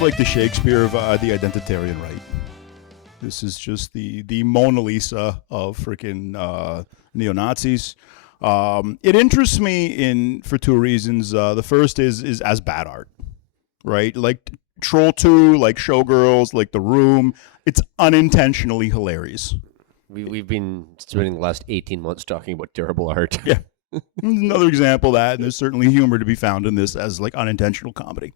is like the Shakespeare of the identitarian right. This is just the Mona Lisa of freaking neo-Nazis. It interests me for two reasons. The first is as bad art, right? Like Troll 2, like Showgirls, like The Room. It's unintentionally hilarious. We've been spending the last 18 months talking about terrible art. Yeah. Another example of that, and there's certainly humor to be found in this as like unintentional comedy.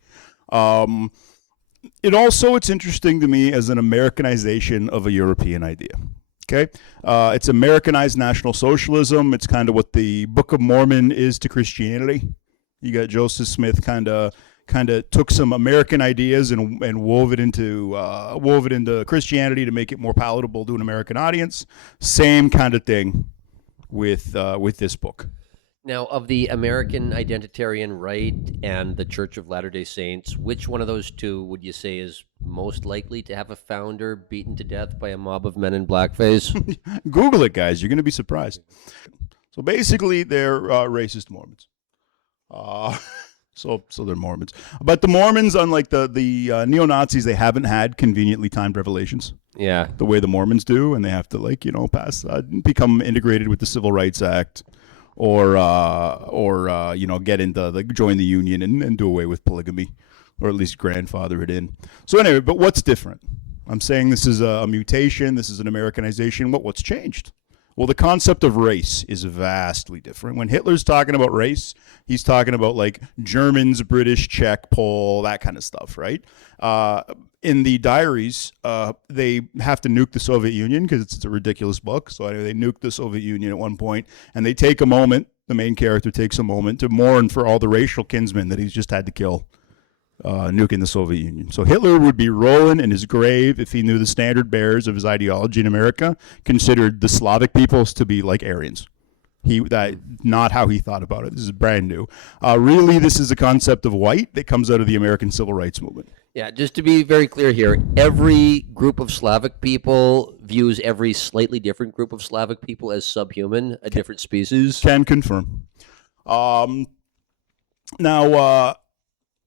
It's interesting to me as an Americanization of a European idea. Okay, it's Americanized National Socialism. It's kind of what the Book of Mormon is to Christianity. You got Joseph Smith kind of took some American ideas and wove it into Christianity to make it more palatable to an American audience. Same kind of thing with this book. Now, of the American identitarian right and the Church of Latter-day Saints, which one of those two would you say is most likely to have a founder beaten to death by a mob of men in blackface? Google it, guys. You're going to be surprised. So basically, they're racist Mormons. So they're Mormons. But the Mormons, unlike the neo-Nazis, they haven't had conveniently timed revelations. Yeah. The way the Mormons do, and they have to become integrated with the Civil Rights Act. Or get into join the union and do away with polygamy, or at least grandfather it in. So anyway, but what's different? I'm saying this is a mutation. This is an Americanization. What's changed? Well, the concept of race is vastly different. When Hitler's talking about race, he's talking about like Germans, British, Czech, Pole, that kind of stuff, right? In the diaries, they have to nuke the Soviet Union because it's a ridiculous book. So anyway, they nuke the Soviet Union at one point, and they take a moment, the main character takes a moment to mourn for all the racial kinsmen that he's just had to kill, nuking the Soviet Union. So Hitler would be rolling in his grave if he knew the standard bearers of his ideology in America considered the Slavic peoples to be like Aryans. Not how he thought about it. This is brand new. Really, this is a concept of white that comes out of the American Civil Rights Movement. Yeah, just to be very clear here, every group of Slavic people views every slightly different group of Slavic people as subhuman, a different species. Can confirm. Now,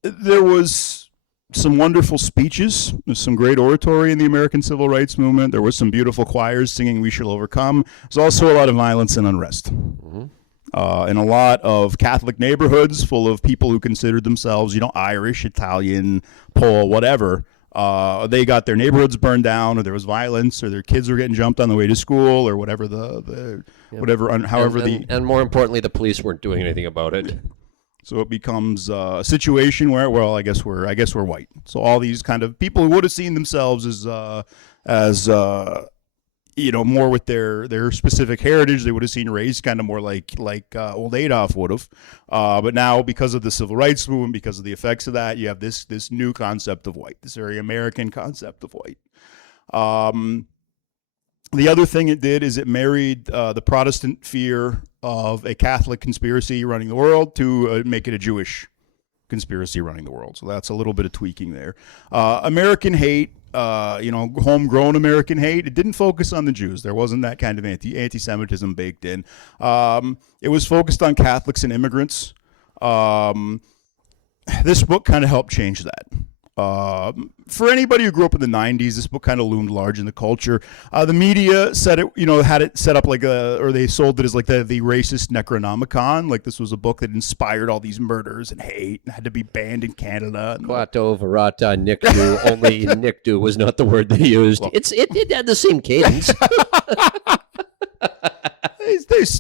there was some wonderful speeches. There's some great oratory in the American Civil Rights Movement. There was some beautiful choirs singing "We Shall Overcome." There's also a lot of violence and unrest. Mm-hmm. In a lot of Catholic neighborhoods full of people who considered themselves, Irish, Italian, Pole, whatever. They got their neighborhoods burned down, or there was violence, or their kids were getting jumped on the way to school, or whatever and more importantly, the police weren't doing anything about it. So it becomes a situation where, well, I guess we're white. So all these kind of people who would have seen themselves as more with their specific heritage, they would have seen race kind of more like old Adolf would have. But now, because of the Civil Rights Movement, because of the effects of that, you have this new concept of white, this very American concept of white. The other thing it did is it married the Protestant fear of a Catholic conspiracy running the world to make it a Jewish conspiracy running the world. So that's a little bit of tweaking there. American hate, homegrown American hate, it didn't focus on the Jews. There wasn't that kind of anti-Semitism baked in. It was focused on Catholics and immigrants. This book kind of helped change that. For anybody who grew up in the 90s, this book kind of loomed large in the culture. The media said it, had it set up or they sold it as like the racist Necronomicon. Like this was a book that inspired all these murders and hate and had to be banned in Canada. Klaatu, Verata, Nikdu, only Nikdu was not the word they used. Well, it had the same cadence.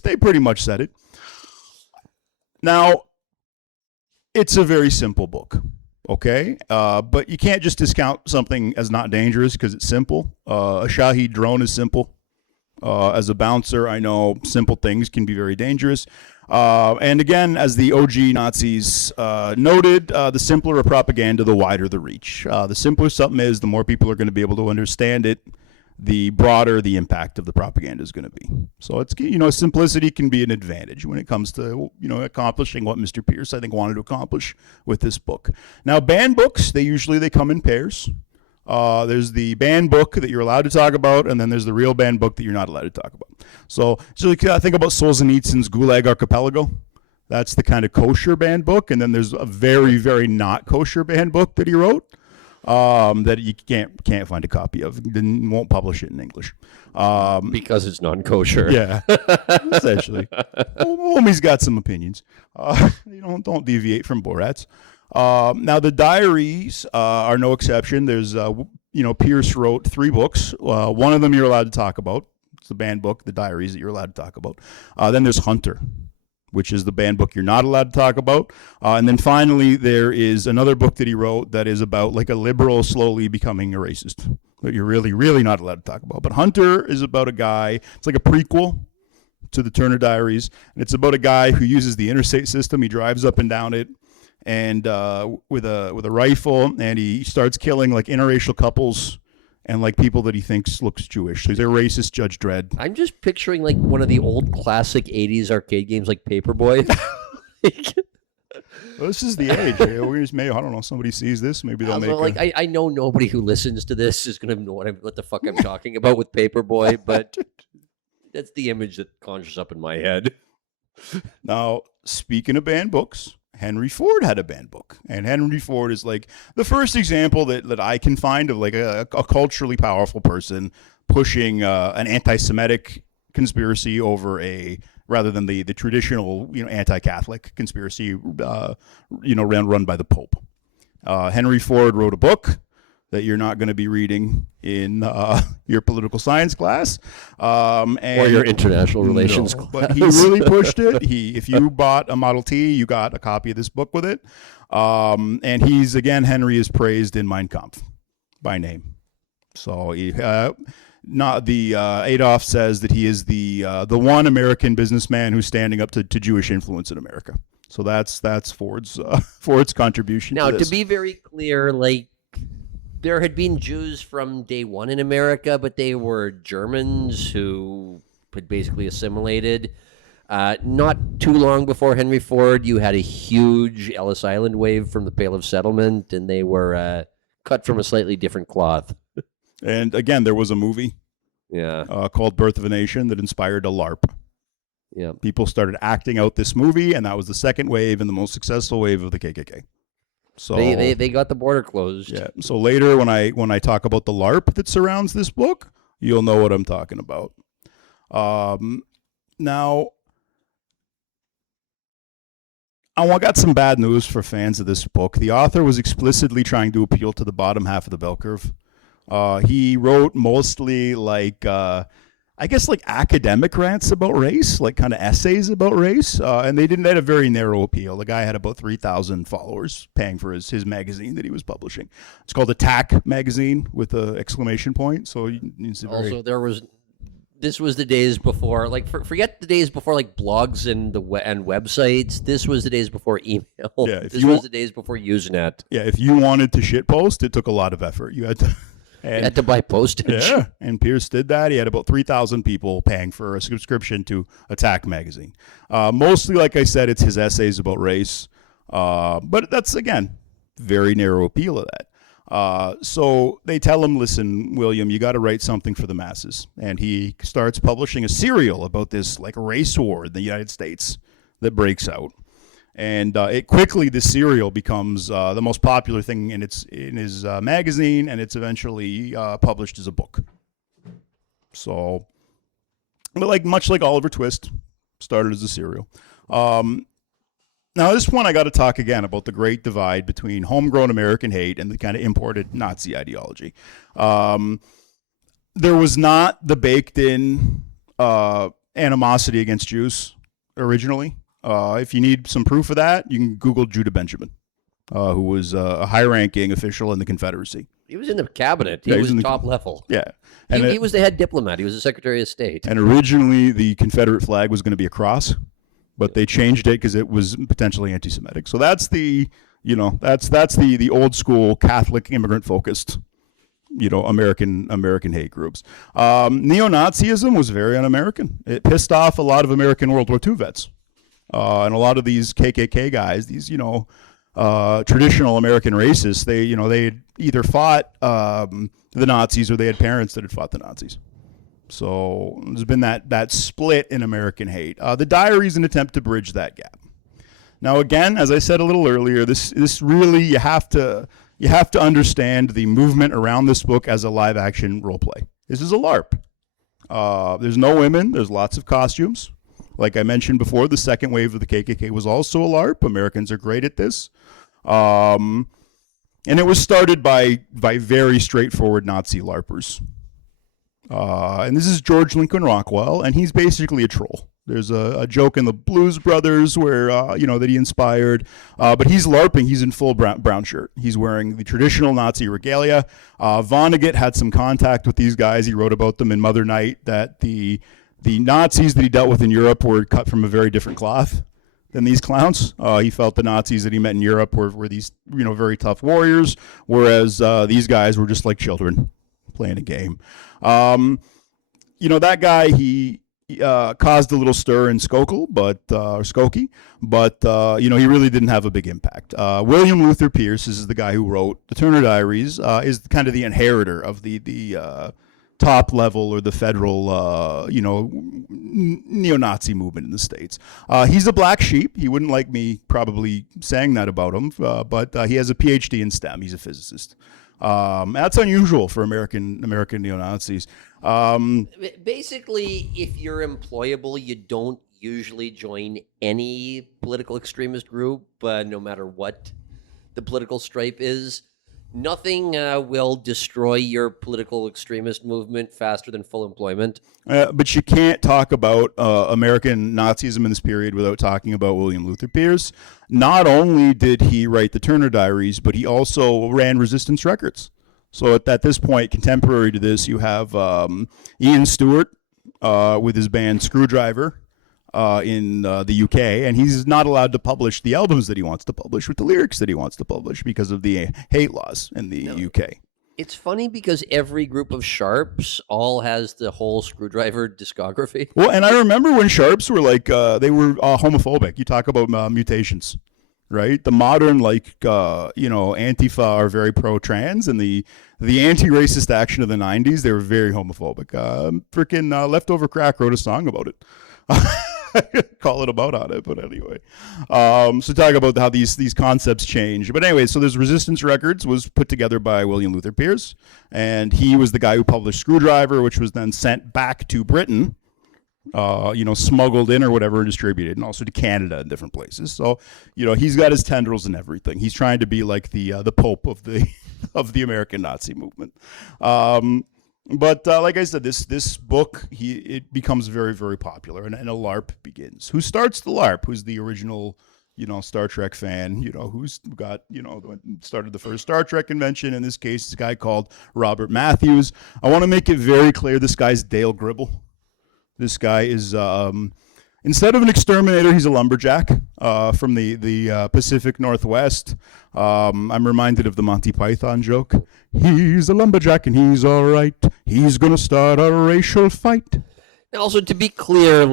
they pretty much said it. Now, it's a very simple book. Okay, but you can't just discount something as not dangerous because it's simple. A Shahed drone is simple. As a bouncer, I know simple things can be very dangerous. And again, as the OG Nazis noted, the simpler a propaganda, the wider the reach. The simpler something is, the more people are going to be able to understand it, the broader the impact of the propaganda is going to be. So it's, simplicity can be an advantage when it comes to, accomplishing what Mr. Pierce, I think, wanted to accomplish with this book. Now, banned books, they come in pairs. There's the banned book that you're allowed to talk about, and then there's the real banned book that you're not allowed to talk about. So think about Solzhenitsyn's Gulag Archipelago. That's the kind of kosher banned book, and then there's a very, very not kosher banned book that he wrote. that you can't find a copy of. Then won't publish it in English. Because it's non-kosher. Yeah, essentially. Homie's got some opinions. Don't deviate from Borat's. Now the diaries are no exception. There's Pierce wrote 3 books. One of them you're allowed to talk about. It's the banned book, the diaries that you're allowed to talk about. Then there's Hunter, which is the banned book you're not allowed to talk about. And then finally there is another book that he wrote that is about like a liberal slowly becoming a racist that you're really, really not allowed to talk about. But Hunter is about a guy, it's like a prequel to the Turner Diaries, and it's about a guy who uses the interstate system. He drives up and down it, and with a rifle, and he starts killing like interracial couples and like people that he thinks looks Jewish. So he's a racist Judge Dredd. I'm just picturing like one of the old classic 80s arcade games like Paperboy. Well, this is the age. I don't know. Somebody sees this, maybe they'll make. I know nobody who listens to this is gonna know what the fuck I'm talking about with Paperboy, but that's the image that conjures up in my head. Now, speaking of banned books, Henry Ford had a banned book, and Henry Ford is like the first example that I can find of like a culturally powerful person pushing an anti-Semitic conspiracy over rather than the traditional anti-Catholic conspiracy run by the Pope. Henry Ford wrote a book that you're not going to be reading in your political science class, or your international relations class. But he really pushed it. If you bought a Model T, you got a copy of this book with it. And Henry is praised in Mein Kampf by name. So Adolf says that he is the one American businessman who's standing up to Jewish influence in America. So that's Ford's contribution. Now, to be very clear, like there had been Jews from day one in America, but they were Germans who had basically assimilated. Not too long before Henry Ford, you had a huge Ellis Island wave from the Pale of Settlement, and they were cut from a slightly different cloth. And again, there was a movie called Birth of a Nation that inspired a LARP. Yeah, people started acting out this movie, and that was the second wave and the most successful wave of the KKK. So they got the border closed. Yeah. So later, when I talk about the LARP that surrounds this book, you'll know what I'm talking about. Now, I got some bad news for fans of this book. The author was explicitly trying to appeal to the bottom half of the bell curve. He wrote mostly like academic rants about race, like kind of essays about race, and they had a very narrow appeal. The guy had about 3,000 followers paying for his magazine that he was publishing. It's called Attack Magazine with an exclamation point. So this was the days before, like forget the days before like blogs and websites. This was the days before email. Yeah, this was the days before Usenet. Yeah, if you wanted to shitpost, it took a lot of effort. You had to buy postage. Yeah, and Pierce did that. He had about 3,000 people paying for a subscription to Attack Magazine. Mostly, like I said, it's his essays about race. But that's, again, very narrow appeal of that. So they tell him, listen, William, you got to write something for the masses. And he starts publishing a serial about this like race war in the United States that breaks out. And this serial becomes the most popular thing in his magazine, and it's eventually published as a book. So, much like Oliver Twist, started as a serial. Now, this one I got to talk again about the great divide between homegrown American hate and the kind of imported Nazi ideology. There was not the baked-in animosity against Jews originally. If you need some proof of that, you can Google Judah Benjamin, who was a high-ranking official in the Confederacy. He was in the cabinet. He was top level. Yeah. And he was the head diplomat. He was the Secretary of State. And originally, the Confederate flag was going to be a cross, but they changed it because it was potentially anti-Semitic. So that's the old school Catholic immigrant-focused, American hate groups. Neo-Nazism was very un-American. It pissed off a lot of American World War II vets. And a lot of these KKK guys, these, traditional American racists, they had either fought the Nazis or they had parents that had fought the Nazis. So there's been that split in American hate. The diary is an attempt to bridge that gap. Now, again, as I said a little earlier, this really, you have to you have to understand the movement around this book as a live action role play. This is a LARP. There's no women. There's lots of costumes. Like I mentioned before, the second wave of the KKK was also a LARP. Americans are great at this. And it was started by very straightforward Nazi LARPers. And this is George Lincoln Rockwell, and he's basically a troll. There's a joke in the Blues Brothers where, that he inspired. But he's LARPing. He's in full brown shirt. He's wearing the traditional Nazi regalia. Vonnegut had some contact with these guys. He wrote about them in Mother Night, that the Nazis that he dealt with in Europe were cut from a very different cloth than these clowns. He felt the Nazis that he met in Europe were these, very tough warriors, whereas these guys were just like children playing a game. That guy, he caused a little stir in Skokie, but he really didn't have a big impact. William Luther Pierce is the guy who wrote the Turner Diaries, is kind of the inheritor of the top level or the federal, neo-Nazi movement in the States. He's a black sheep. He wouldn't like me probably saying that about him, but he has a PhD in STEM. He's a physicist. That's unusual for American neo-Nazis. Basically, if you're employable, you don't usually join any political extremist group, no matter what the political stripe is. Nothing will destroy your political extremist movement faster than full employment. But you can't talk about American Nazism in this period without talking about William Luther Pierce. Not only did he write the Turner Diaries, but he also ran Resistance Records. So at this point, contemporary to this, you have Ian Stewart with his band Screwdriver in the UK, and he's not allowed to publish the albums that he wants to publish with the lyrics that he wants to publish because of the hate laws in the UK. It's funny because every group of Sharps all has the whole Screwdriver discography. Well, and I remember when Sharps were like, they were homophobic. You talk about mutations, right? The modern, Antifa are very pro-trans, and the anti-racist action of the 90s, they were very homophobic. Leftover Crack wrote a song about it. Call it about on it, but anyway. So talk about how these concepts change. But anyway, so there's Resistance Records was put together by William Luther Pierce, and he was the guy who published Screwdriver, which was then sent back to Britain, smuggled in or whatever and distributed, and also to Canada and different places. So, he's got his tendrils and everything. He's trying to be like the Pope of the of the American Nazi movement. But like I said, this book, it becomes very, very popular, and a LARP begins. Who starts the LARP? Who's the original, Star Trek fan? Who's got, started the first Star Trek convention? In this case, it's a guy called Robert Matthews. I want to make it very clear, this guy's Dale Gribble. This guy is, instead of an exterminator, he's a lumberjack from the Pacific Northwest. I'm reminded of the Monty Python joke. He's a lumberjack and he's all right. He's going to start a racial fight. Also, to be clear,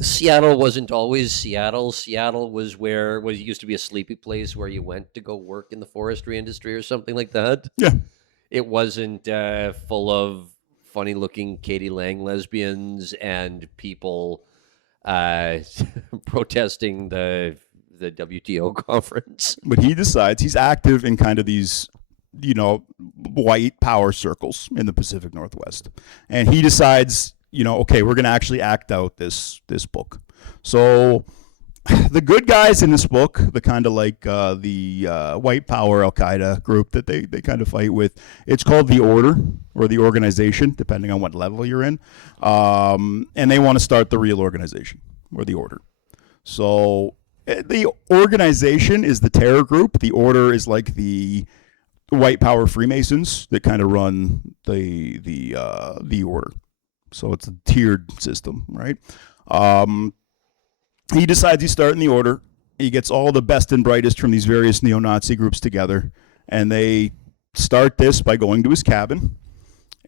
Seattle wasn't always Seattle. Seattle was used to be a sleepy place where you went to go work in the forestry industry or something like that. Yeah. It wasn't full of funny-looking Katie Lang lesbians and people protesting the WTO conference. But he decides he's active in kind of these, white power circles in the Pacific Northwest. And he decides, okay, we're going to actually act out this book. So the good guys in this book, the kind of like the white power Al-Qaeda group that they kind of fight with, it's called the Order or the Organization, depending on what level you're in. And they want to start the real organization or the Order. So the Organization is the terror group. The Order is like the white power Freemasons that kind of run the Order. So it's a tiered system, right? He decides he's starting the Order. He gets all the best and brightest from these various neo-Nazi groups together, and they start this by going to his cabin,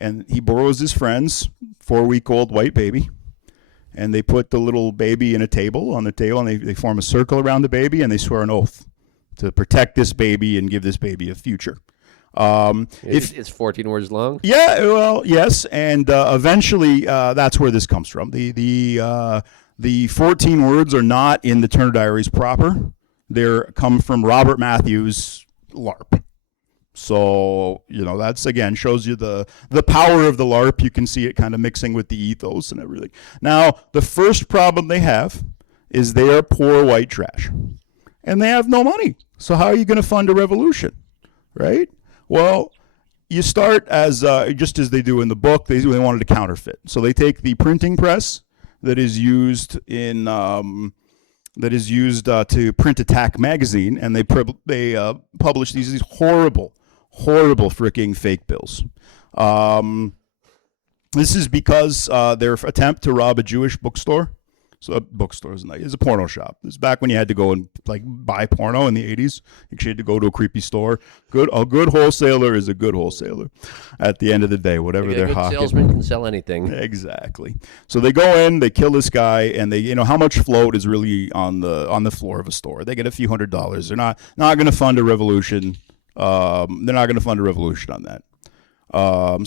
and he borrows his friend's 4-week-old white baby, and they put the little baby in a table on the table, and they form a circle around the baby, and they swear an oath to protect this baby and give this baby a future. It's 14 words long. Yeah, well, yes, and eventually that's where this comes from. The 14 words are not in the Turner Diaries proper. They come from Robert Matthews' LARP. So, that's again shows you the power of the LARP. You can see it kind of mixing with the ethos and everything. Now, the first problem they have is they are poor white trash. And they have no money. So how are you going to fund a revolution? Right? Well, you start as just as they do in the book. They wanted to counterfeit. So they take the printing press that is used in to print Attack magazine, and they publish these horrible freaking fake bills. This is because their attempt to rob a Jewish bookstore. So a bookstore is a porno shop. This is back when you had to go and buy porno in the 80s. You actually had to go to a creepy store. A good wholesaler is a good wholesaler. At the end of the day, whatever they're hawking. A good salesman can sell anything. Exactly. So they go in, they kill this guy, and they, how much float is really on the floor of a store? They get a few $100s. They're not going to fund a revolution. They're not going to fund a revolution on that.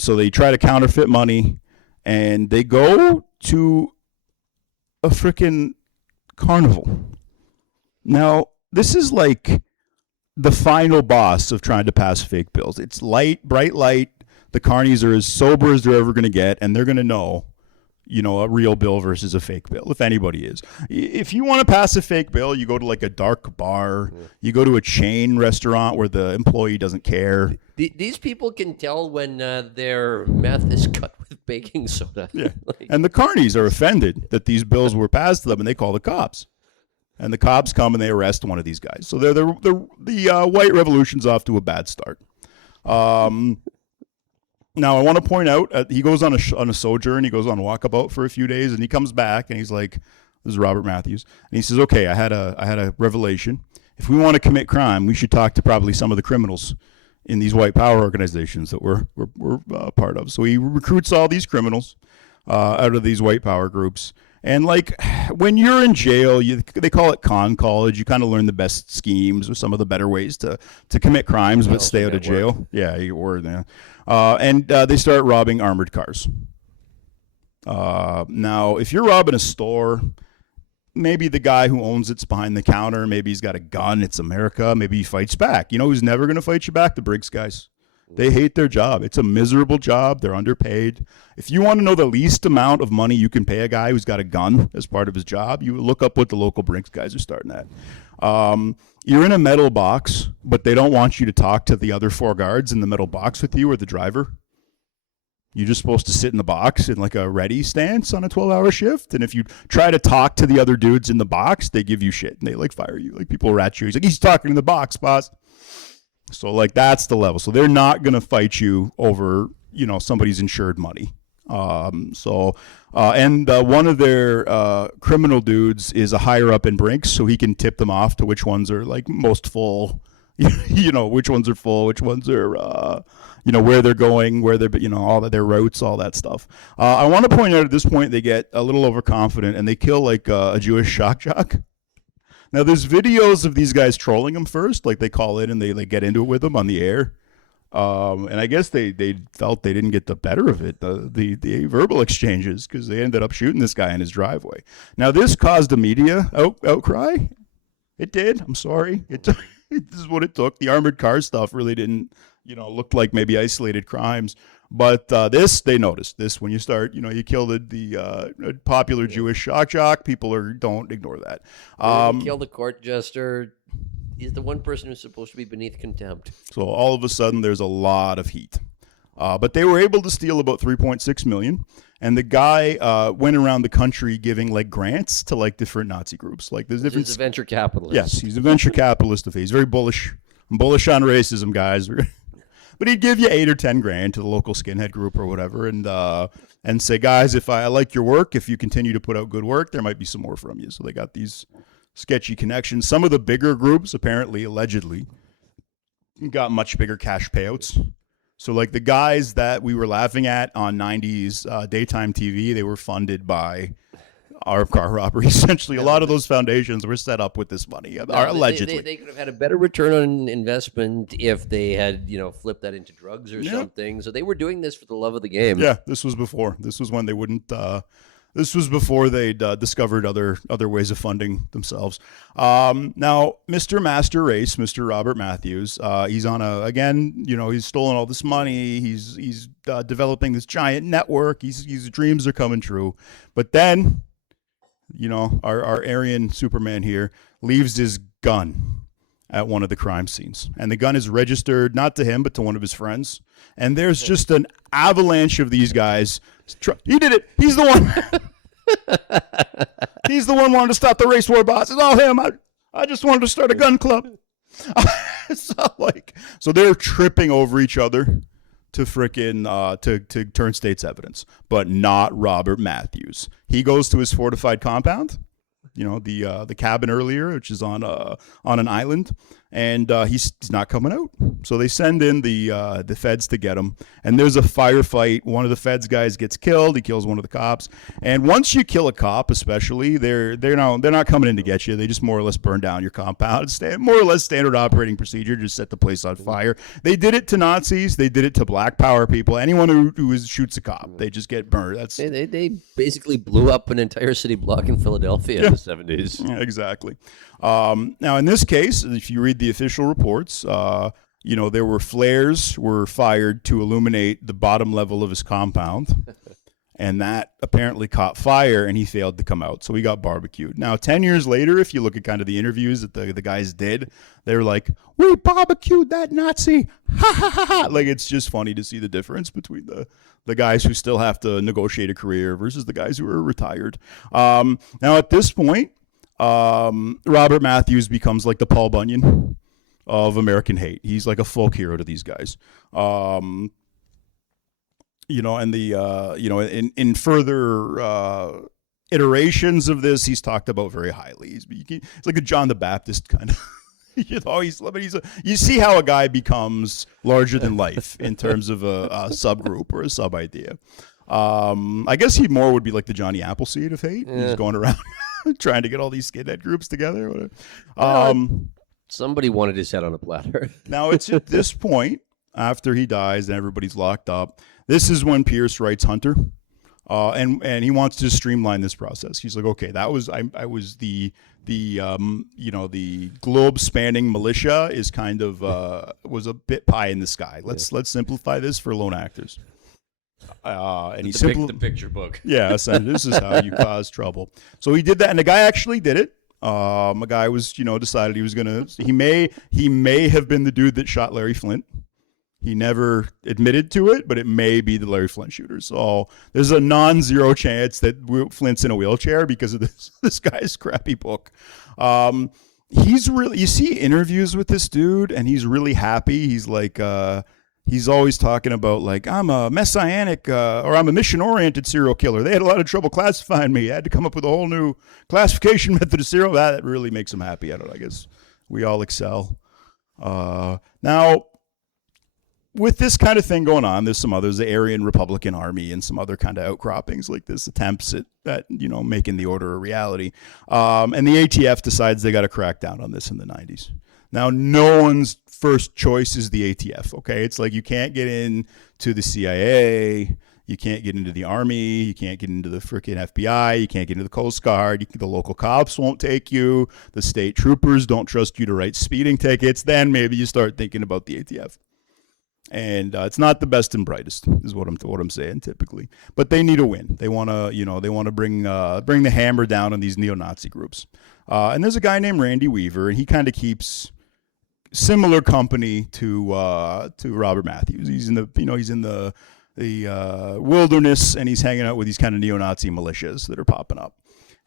So they try to counterfeit money, and they go to a freaking carnival. Now, this is like the final boss of trying to pass fake bills. It's bright light. The carnies are as sober as they're ever going to get, and they're going to know, a real bill versus a fake bill, if anybody is. If you want to pass a fake bill, you go to a dark bar. You go to a chain restaurant where the employee doesn't care. These people can tell when their meth is cut with baking soda. Yeah. And the carnies are offended that these bills were passed to them, and they call the cops. And the cops come and they arrest one of these guys. So the white revolution's off to a bad start. Now, I want to point out, he goes on a sojourn. He goes on walkabout for a few days, and he comes back, and he's like, this is Robert Matthews. And he says, okay, I had a revelation. If we want to commit crime, we should talk to probably some of the criminals in these white power organizations that we're part of. So he recruits all these criminals out of these white power groups. And when you're in jail, they call it con college. You kind of learn the best schemes or some of the better ways to commit crimes but stay out of jail. Yeah, you were there. And they start robbing armored cars. Now, if you're robbing a store, maybe the guy who owns it's behind the counter. Maybe he's got a gun. It's America. Maybe he fights back. You know who's never going to fight you back? The Briggs guys. They hate their job. It's a miserable job. They're underpaid. If you want to know the least amount of money you can pay a guy who's got a gun as part of his job, you look up what the local Brinks guys are starting at. You're in a metal box, but they don't want you to talk to the other 4 guards in the metal box with you or the driver. You're just supposed to sit in the box in a ready stance on a 12-hour shift. And if you try to talk to the other dudes in the box, they give you shit and they fire you. People rat you. He's talking in the box, boss. So that's the level. So they're not going to fight you over, somebody's insured money. And one of their criminal dudes is a higher up in Brinks, so he can tip them off to which ones are most full, which ones are full, which ones are, where they're going, where they're, all of their routes, all that stuff. I want to point out at this point, they get a little overconfident and they kill a Jewish shock jock. Now, there's videos of these guys trolling them first, they call in and they get into it with them on the air. And I guess they felt they didn't get the better of it, the verbal exchanges, because they ended up shooting this guy in his driveway. Now, this caused a media outcry. It did. I'm sorry. This is what it took. The armored car stuff really didn't, look like maybe isolated crimes. But they noticed this when you start, you kill the popular Jewish shock jock. People don't ignore that. Kill the court jester. He's the one person who's supposed to be beneath contempt. So all of a sudden, there's a lot of heat. But they were able to steal about $3.6 million. And the guy went around the country giving grants to different Nazi groups. There's different. He's a venture capitalist. Yes, he's a venture capitalist. He's very bullish. I'm bullish on racism, guys. But he'd give you 8 or 10 grand to the local skinhead group or whatever, and say, guys, if I like your work, if you continue to put out good work, there might be some more from you. So they got these sketchy connections. Some of the bigger groups, apparently, allegedly, got much bigger cash payouts. So the guys that we were laughing at on 90s daytime TV, they were funded by our car robbery. Essentially, a lot of those foundations were set up with this money, allegedly. They could have had a better return on investment if they had, flipped that into drugs or something. So they were doing this for the love of the game. Yeah, this was before. This was when they wouldn't This was before they'd discovered other ways of funding themselves. Now, Mr. Master Race, Mr. Robert Matthews, he's on he's stolen all this money. He's developing this giant network. His dreams are coming true. But then, our Aryan Superman here leaves his gun at one of the crime scenes. And the gun is registered not to him, but to one of his friends. And there's just an avalanche of these guys. He did it. He's the one. He's the one wanting to stop the race war boss. It's all him. I just wanted to start a gun club. So they're tripping over each other to to turn state's evidence, but not Robert Matthews. He goes to his fortified compound, the cabin earlier, which is on an island, and he's not coming out. So they send in the feds to get him, and there's a firefight. One of the feds guys gets killed. He kills one of the cops, and once you kill a cop, especially, they're not coming in to get you. They just more or less burn down your compound. It's more or less standard operating procedure. Just set the place on fire. They did it to Nazis. They did it to Black Power people. Anyone who shoots a cop, they just get burned. They basically blew up an entire city block in Philadelphia in the 70s. Yeah, exactly. Now, in this case, if you read the official reports, there were flares were fired to illuminate the bottom level of his compound, and that apparently caught fire, and he failed to come out, so he got barbecued. Now, 10 years later, if you look at kind of the interviews that the guys did, they were like, "We barbecued that Nazi!" Ha ha ha ha! Like, it's just funny to see the difference between the guys who still have to negotiate a career versus the guys who are retired. Now, at this point, Robert Matthews becomes like the Paul Bunyan of American hate. He's like a folk hero to these guys. And in further iterations of this, he's talked about very highly. He's like a John the Baptist kind of. You see how a guy becomes larger than life in terms of a subgroup or a sub idea. I guess he more would be like the Johnny Appleseed of hate. Yeah. He's going around trying to get all these skinhead groups together. Somebody wanted his head on a platter. Now, it's at this point, after he dies and everybody's locked up, this is when Pierce writes Hunter. And he wants to streamline this process. He's like, okay, I was the globe spanning militia is kind of was a bit pie in the sky. Let's simplify this for lone actors. And the picture book. Yeah, so this is how you cause trouble. So he did that, and the guy actually did it. A guy was decided he was gonna. He may have been the dude that shot Larry Flint. He never admitted to it, but it may be the Larry Flint shooter. So there's a non-zero chance that Flint's in a wheelchair because of this guy's crappy book. He's really, you see interviews with this dude, and he's really happy. He's like, he's always talking about like, I'm a messianic or I'm a mission-oriented serial killer. They had a lot of trouble classifying me. I had to come up with a whole new classification method of serial. That really makes him happy. I don't know. I guess we all excel. Now, with this kind of thing going on, there's some others, the Aryan Republican Army and some other kind of outcroppings like this, attempts at making the order a reality. And the ATF decides they got to crack down on this in the 90s. Now, no one's first choice is the ATF, okay? It's like you can't get into the CIA, you can't get into the Army, you can't get into the freaking FBI, you can't get into the Coast Guard, the local cops won't take you, the state troopers don't trust you to write speeding tickets, then maybe you start thinking about the ATF. And it's not the best and brightest, is what I'm saying typically. But they need a win. They want to bring the hammer down on these neo-Nazi groups. And there's a guy named Randy Weaver, and he kind of keeps similar company to Robert Matthews. He's in the wilderness, and he's hanging out with these kind of neo-Nazi militias that are popping up.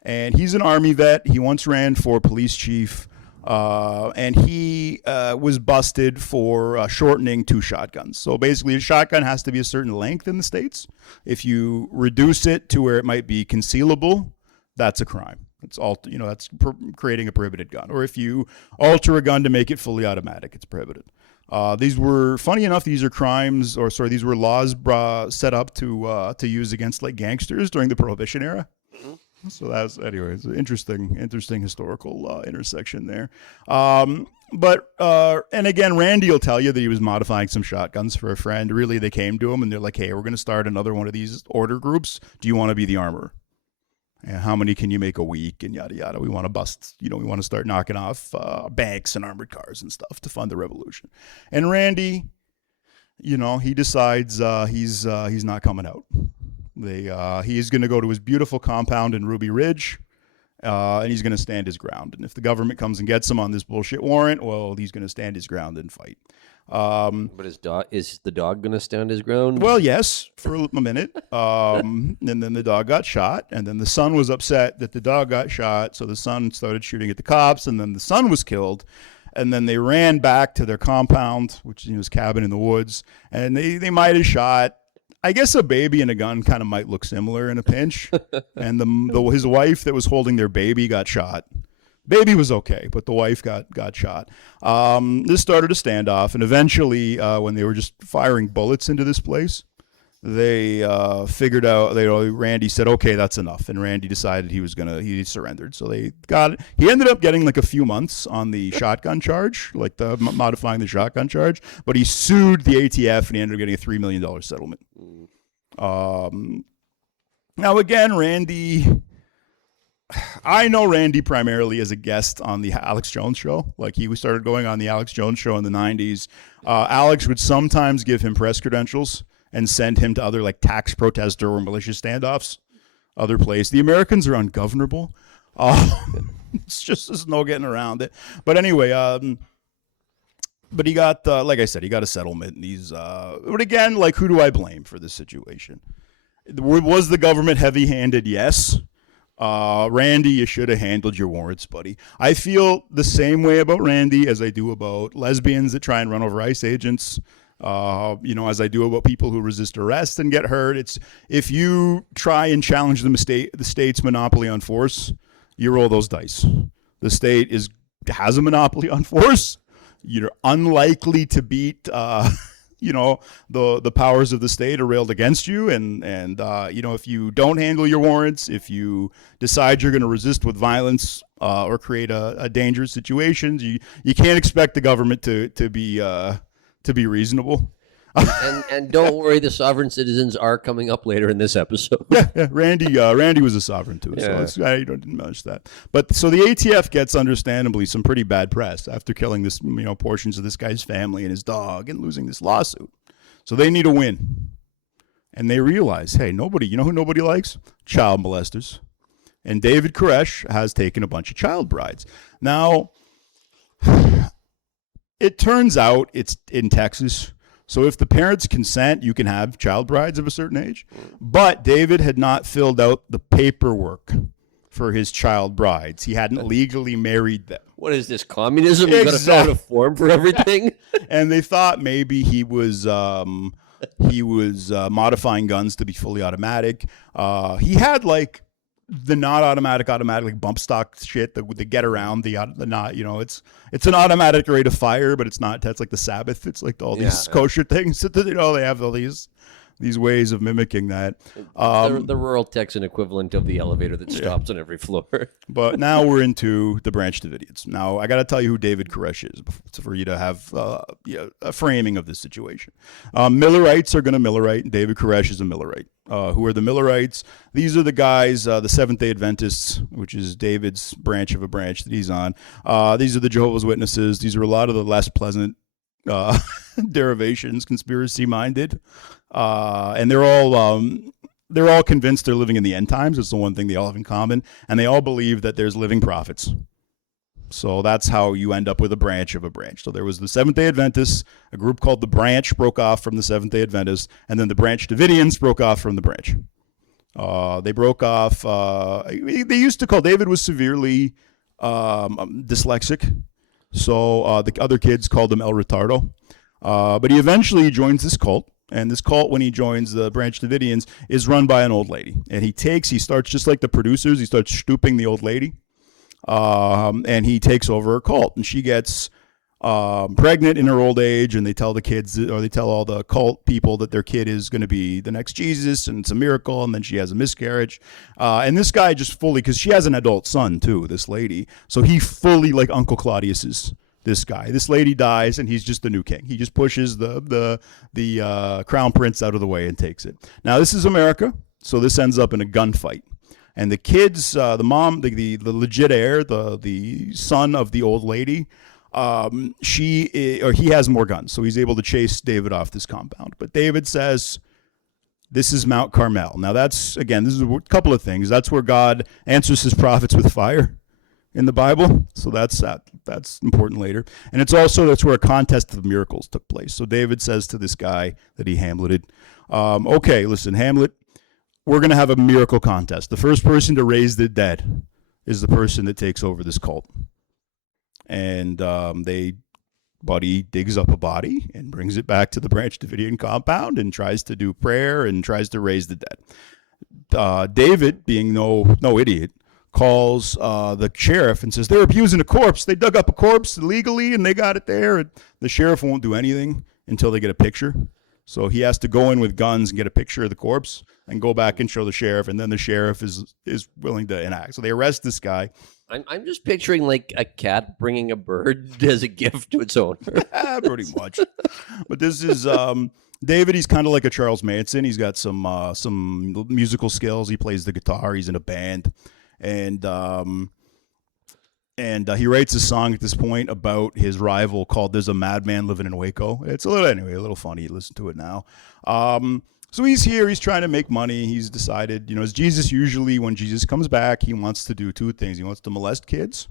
And he's an Army vet. He once ran for police chief. And he was busted for shortening two shotguns. So basically, a shotgun has to be a certain length in the States. If you reduce it to where it might be concealable, that's a crime. It's that's creating a prohibited gun. Or if you alter a gun to make it fully automatic, it's prohibited. These were, funny enough, these were laws set up to use against like gangsters during the Prohibition era. Mm-hmm. So that's, anyways, interesting historical intersection there. And again, Randy will tell you that he was modifying some shotguns for a friend. Really, they came to him and they're like, hey, we're going to start another one of these order groups. Do you want to be the armorer? And how many can you make a week and yada yada. We want to bust, we want to start knocking off banks and armored cars and stuff to fund the revolution. And Randy, he decides he's not coming out. He's going to go to his beautiful compound in Ruby Ridge, and he's going to stand his ground. And if the government comes and gets him on this bullshit warrant, well, he's going to stand his ground and fight. But is the dog going to stand his ground? Well, yes, for a minute. And then the dog got shot, and then the son was upset that the dog got shot, so the son started shooting at the cops, and then the son was killed. And then they ran back to their compound, which is his cabin in the woods, and they might have shot. I guess a baby and a gun kind of might look similar in a pinch. And his wife that was holding their baby got shot. Baby was okay, but the wife got shot. This started a standoff, and eventually, when they were just firing bullets into this place, they figured out. Randy said, "Okay, that's enough," and Randy decided he surrendered. So he ended up getting like a few months on the shotgun charge, like modifying the shotgun charge. But he sued the ATF, and he ended up getting a $3 million settlement. Now again, Randy. I know Randy primarily as a guest on the Alex Jones show. Like he started going on the Alex Jones show in the 90s. Alex would sometimes give him press credentials and send him to other like tax protester or militia standoffs, other places. The Americans are ungovernable. It's just there's no getting around it. But anyway, but he got like I said, he got a settlement. And but again, like who do I blame for this situation? Was the government heavy-handed? Yes. Randy, you should have handled your warrants, buddy. I feel the same way about Randy as I do about lesbians that try and run over ICE agents. As I do about people who resist arrest and get hurt. It's if you try and challenge the state's monopoly on force, you roll those dice. The state has a monopoly on force. You're unlikely to beat. The powers of the state are railed against you, and if you don't handle your warrants, if you decide you're going to resist with violence or create a dangerous situation, you can't expect the government to be reasonable. and don't worry, the sovereign citizens are coming up later in this episode. Yeah. Randy was a sovereign too, so I didn't mention that. But so the ATF gets understandably some pretty bad press after killing this, portions of this guy's family and his dog and losing this lawsuit. So they need a win, and they realize, hey, who nobody likes? Child molesters. And David Koresh has taken a bunch of child brides. Now, it turns out it's in Texas. So if the parents consent, you can have child brides of a certain age. But David had not filled out the paperwork for his child brides. He hadn't legally married them. What is this, communism? You got to fill out a form for everything? And they thought maybe he was modifying guns to be fully automatic. He had like the not automatic like bump stock shit that they get around the not, it's an automatic rate of fire, but it's not. That's like the Sabbath. It's like all these kosher things that they have all these ways of mimicking that. The rural Texan equivalent of the elevator that stops on every floor. But now we're into the Branch Davidians. Now I got to tell you who David Koresh is for you to have a framing of this situation. Millerites are going to Millerite, and David Koresh is a Millerite. Who are the Millerites? These are the guys, the Seventh-day Adventists, which is David's branch of a branch that he's on. These are the Jehovah's Witnesses. These are a lot of the less pleasant derivations, conspiracy-minded. And they're all convinced they're living in the end times. It's the one thing they all have in common. And they all believe that there's living prophets. So that's how you end up with a branch of a branch. So there was the Seventh-day Adventists, a group called the Branch broke off from the Seventh-day Adventists, and then the Branch Davidians broke off from the Branch. They broke off. They used to call David was severely dyslexic, so the other kids called him El Retardo. But he eventually joins this cult. And this cult, when he joins the Branch Davidians, is run by an old lady. And he starts just like the producers, he starts stooping the old lady. And he takes over her cult. And she gets pregnant in her old age, and they tell the kids, or they tell all the cult people that their kid is going to be the next Jesus, and it's a miracle, and then she has a miscarriage. And this guy just fully, because she has an adult son too, this lady, so he fully, like Uncle Claudius's this guy. This lady dies, and he's just the new king. He just pushes the crown prince out of the way and takes it. Now, this is America, so this ends up in a gunfight. And the kids, the mom, the legit heir, the son of the old lady, he has more guns, so he's able to chase David off this compound. But David says, this is Mount Carmel. Now this is a couple of things. That's where God answers his prophets with fire in the Bible. So that's important later. And that's where a contest of miracles took place. So David says to this guy that he Hamleted, okay, listen, Hamlet, we're going to have a miracle contest. The first person to raise the dead is the person that takes over this cult. And Buddy digs up a body and brings it back to the Branch Davidian compound and tries to do prayer and tries to raise the dead. David, being no idiot, calls the sheriff and says, they're abusing a corpse. They dug up a corpse illegally and they got it there. And the sheriff won't do anything until they get a picture. So he has to go in with guns and get a picture of the corpse and go back and show the sheriff. And then the sheriff is willing to enact. So they arrest this guy. I'm just picturing like a cat bringing a bird as a gift to its owner. Pretty much. But this is David. He's kind of like a Charles Manson. He's got some musical skills. He plays the guitar. He's in a band, and he writes a song at this point about his rival called "There's a Madman Living in Waco." It's a little funny. Listen to it now. So he's here, he's trying to make money. He's decided, as Jesus usually, when Jesus comes back, he wants to do two things. He wants to molest kids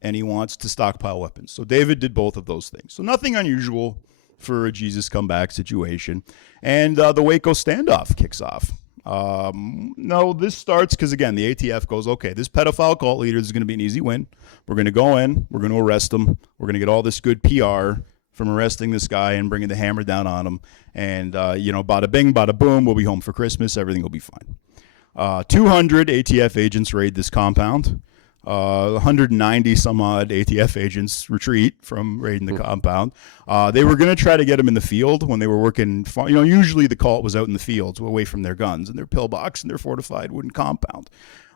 and he wants to stockpile weapons. So David did both of those things. So nothing unusual for a Jesus comeback situation. And the Waco standoff kicks off. No, this starts because, again, the ATF goes, okay, this pedophile cult leader is going to be an easy win. We're going to go in, we're going to arrest him, we're going to get all this good PR from arresting this guy and bringing the hammer down on him. And, bada bing, bada boom, we'll be home for Christmas. Everything will be fine. 200 ATF agents raid this compound. 190 some odd ATF agents retreat from raiding the compound. They were going to try to get them in the field when they were working. Usually the cult was out in the fields away from their guns and their pillbox and their fortified wooden compound.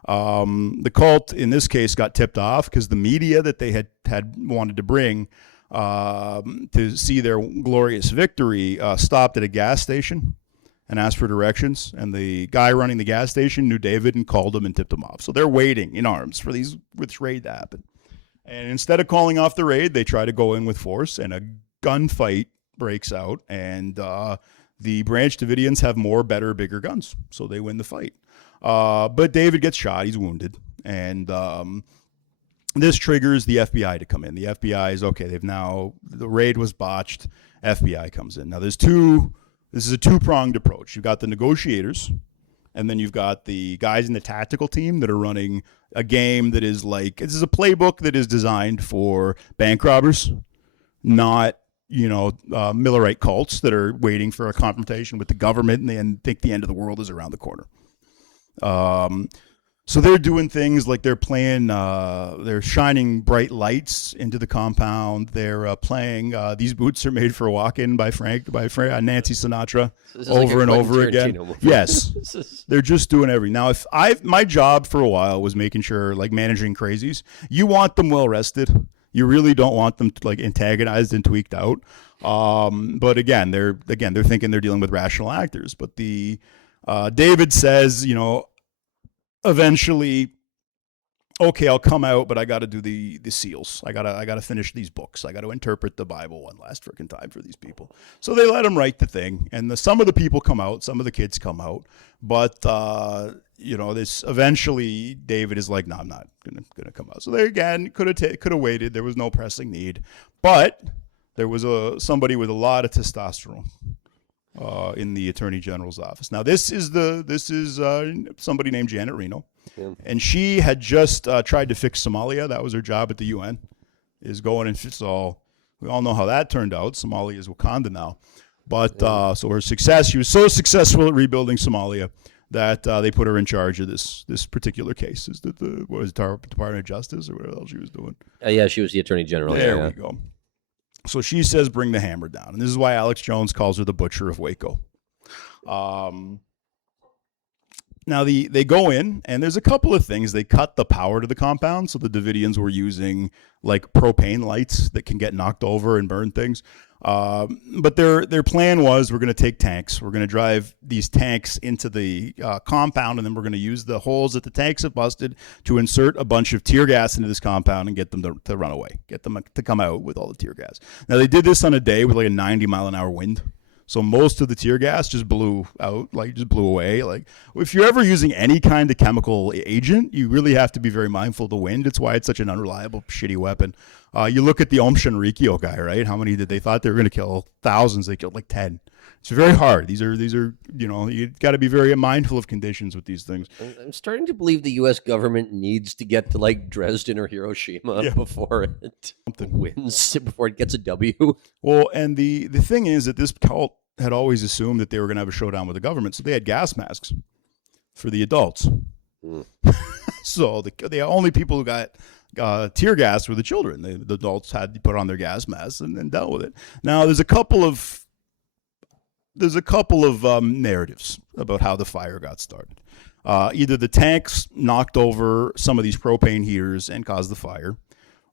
The cult, in this case, got tipped off because the media that they had wanted to bring to see their glorious victory stopped at a gas station and asked for directions, and the guy running the gas station knew David and called him and tipped him off. So they're waiting in arms for this raid to happen. And instead of calling off the raid, they try to go in with force, and a gunfight breaks out, and the Branch Davidians have more, better, bigger guns, so they win the fight. But David gets shot. He's wounded, and this triggers the FBI to come in. The FBI is, okay, the raid was botched. FBI comes in. Now, this is a two-pronged approach. You've got the negotiators, and then you've got the guys in the tactical team that are running a game that is this is a playbook that is designed for bank robbers, not, Millerite cults that are waiting for a confrontation with the government and think the end of the world is around the corner. So they're doing things like they're playing, they're shining bright lights into the compound. They're playing These Boots Are Made for Walking by Nancy Sinatra over and over again. Yes. They're just doing everything. Now, my job for a while was making sure, managing crazies, you want them well rested. You really don't want them antagonized and tweaked out. But again, they're thinking they're dealing with rational actors. But David says, eventually, okay, I'll come out, but I got to do the seals. I gotta finish these books. I got to interpret the Bible one last freaking time for these people. So they let him write the thing, and some of the people come out, some of the kids come out, but this eventually David is like, no, I'm not gonna come out. So they again could have waited. There was no pressing need, but there was somebody with a lot of testosterone in the Attorney General's office. Now, this is somebody named Janet Reno, and she had just tried to fix Somalia. That was her job at the UN, is going and fix all. We all know how that turned out. Somalia is Wakanda now, but so her success. She was so successful at rebuilding Somalia that they put her in charge of this particular case. Is that Department of Justice or whatever else she was doing? Yeah, she was the Attorney General. There we go. So she says, bring the hammer down. And this is why Alex Jones calls her the Butcher of Waco. Now they go in, and there's a couple of things. They cut the power to the compound, so the Davidians were using like propane lights that can get knocked over and burn things. But their plan was, we're going to take tanks. We're going to drive these tanks into the compound, and then we're going to use the holes that the tanks have busted to insert a bunch of tear gas into this compound and get them to run away, get them to come out with all the tear gas. Now, they did this on a day with like a 90-mile-an-hour wind. So most of the tear gas just blew out, like just blew away. Like if you're ever using any kind of chemical agent, you really have to be very mindful of the wind. It's why it's such an unreliable, shitty weapon. You look at the Aum Shinrikyo guy, right? How many did they thought they were going to kill? Thousands. They killed like 10. It's very hard. These are you got to be very mindful of conditions with these things. I'm starting to believe the U.S. government needs to get to like Dresden or Hiroshima before it wins, before it gets a W. Well, and the thing is that this cult had always assumed that they were going to have a showdown with the government, so they had gas masks for the adults. So the only people who got tear gas were the children. The adults had to put on their gas masks and dealt with it. Now, there's a couple of narratives about how the fire got started. Either the tanks knocked over some of these propane heaters and caused the fire,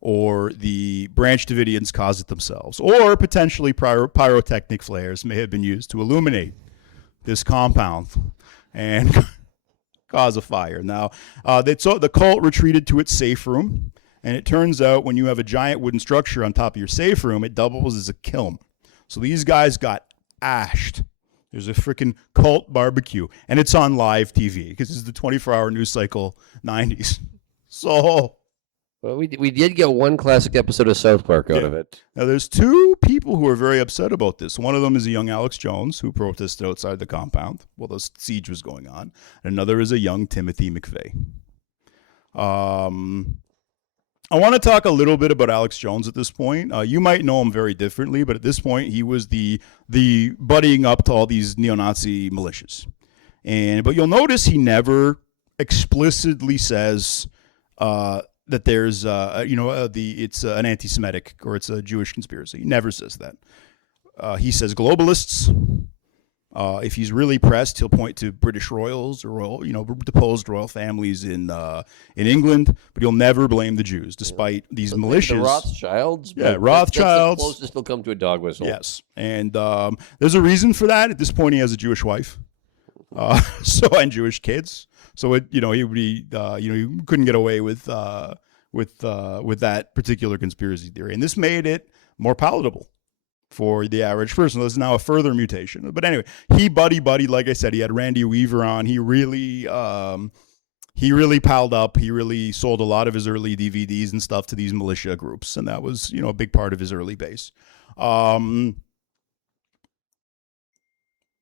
or the Branch Davidians caused it themselves, or potentially pyrotechnic flares may have been used to illuminate this compound and cause a fire. Now, the cult retreated to its safe room, and it turns out when you have a giant wooden structure on top of your safe room, it doubles as a kiln. So these guys got ashed. There's a freaking cult barbecue, and it's on live TV because it's the 24-hour news cycle 90s. So, well, we did get one classic episode of South Park out of it. Now, there's two people who are very upset about this. One of them is a young Alex Jones who protested outside the compound while the siege was going on. And another is a young Timothy McVeigh. I want to talk a little bit about Alex Jones at this point. You might know him very differently, but at this point, he was the buddying up to all these neo-Nazi militias. But you'll notice he never explicitly says that there's it's an anti-Semitic or it's a Jewish conspiracy. He never says that. He says globalists. If he's really pressed, he'll point to British royals or deposed royal families in England, but he'll never blame the Jews, despite these militias. The Rothschilds. Yeah, Rothschilds. That's the closest he'll come to a dog whistle. Yes, and there's a reason for that. At this point, he has a Jewish wife, and Jewish kids. So he would be he couldn't get away with that particular conspiracy theory, and this made it more palatable for the average person. There's now a further mutation. But anyway, he buddy, like I said, he had Randy Weaver on. He really palled up. He really sold a lot of his early DVDs and stuff to these militia groups, and that was, a big part of his early base. Now,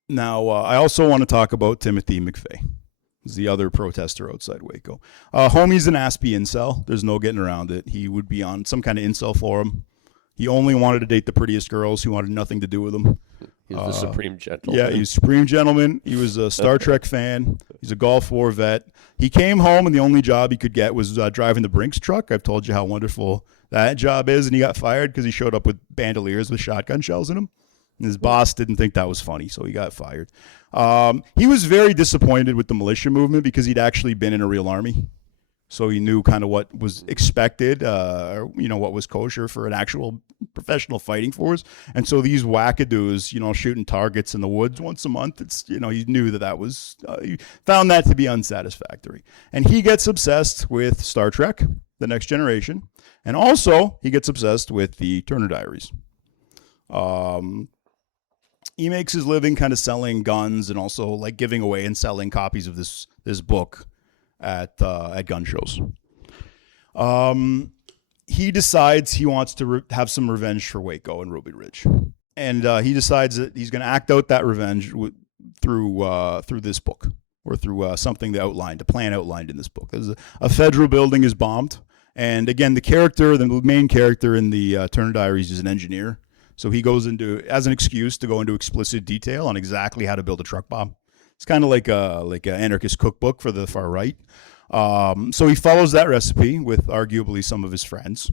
I also want to talk about Timothy McVeigh. He's the other protester outside Waco. Homie's an Aspie incel. There's no getting around it. He would be on some kind of incel forum. He only wanted to date the prettiest girls who wanted nothing to do with him. He was the supreme gentleman. Yeah, he was supreme gentleman. He was a Star Trek fan. He's a Gulf War vet. He came home, and the only job he could get was driving the Brinks truck. I've told you how wonderful that job is, and he got fired because he showed up with bandoliers with shotgun shells in them. And his boss didn't think that was funny, so he got fired. He was very disappointed with the militia movement because he'd actually been in a real army. So he knew kind of what was expected, what was kosher for an actual professional fighting force. And so these wackadoos, shooting targets in the woods once a month, he knew that was, he found that to be unsatisfactory. And he gets obsessed with Star Trek, The Next Generation. And also he gets obsessed with the Turner Diaries. He makes his living kind of selling guns and also like giving away and selling copies of this book at gun shows. He decides he wants to have some revenge for Waco and Ruby Ridge, and he decides that he's going to act out that revenge through this book or through something a plan outlined in this book. There's a federal building is bombed, and again, the main character in the Turner Diaries is an engineer, so he goes as an excuse to go into explicit detail on exactly how to build a truck bomb. It's kind of like an anarchist cookbook for the far right. So he follows that recipe with arguably some of his friends.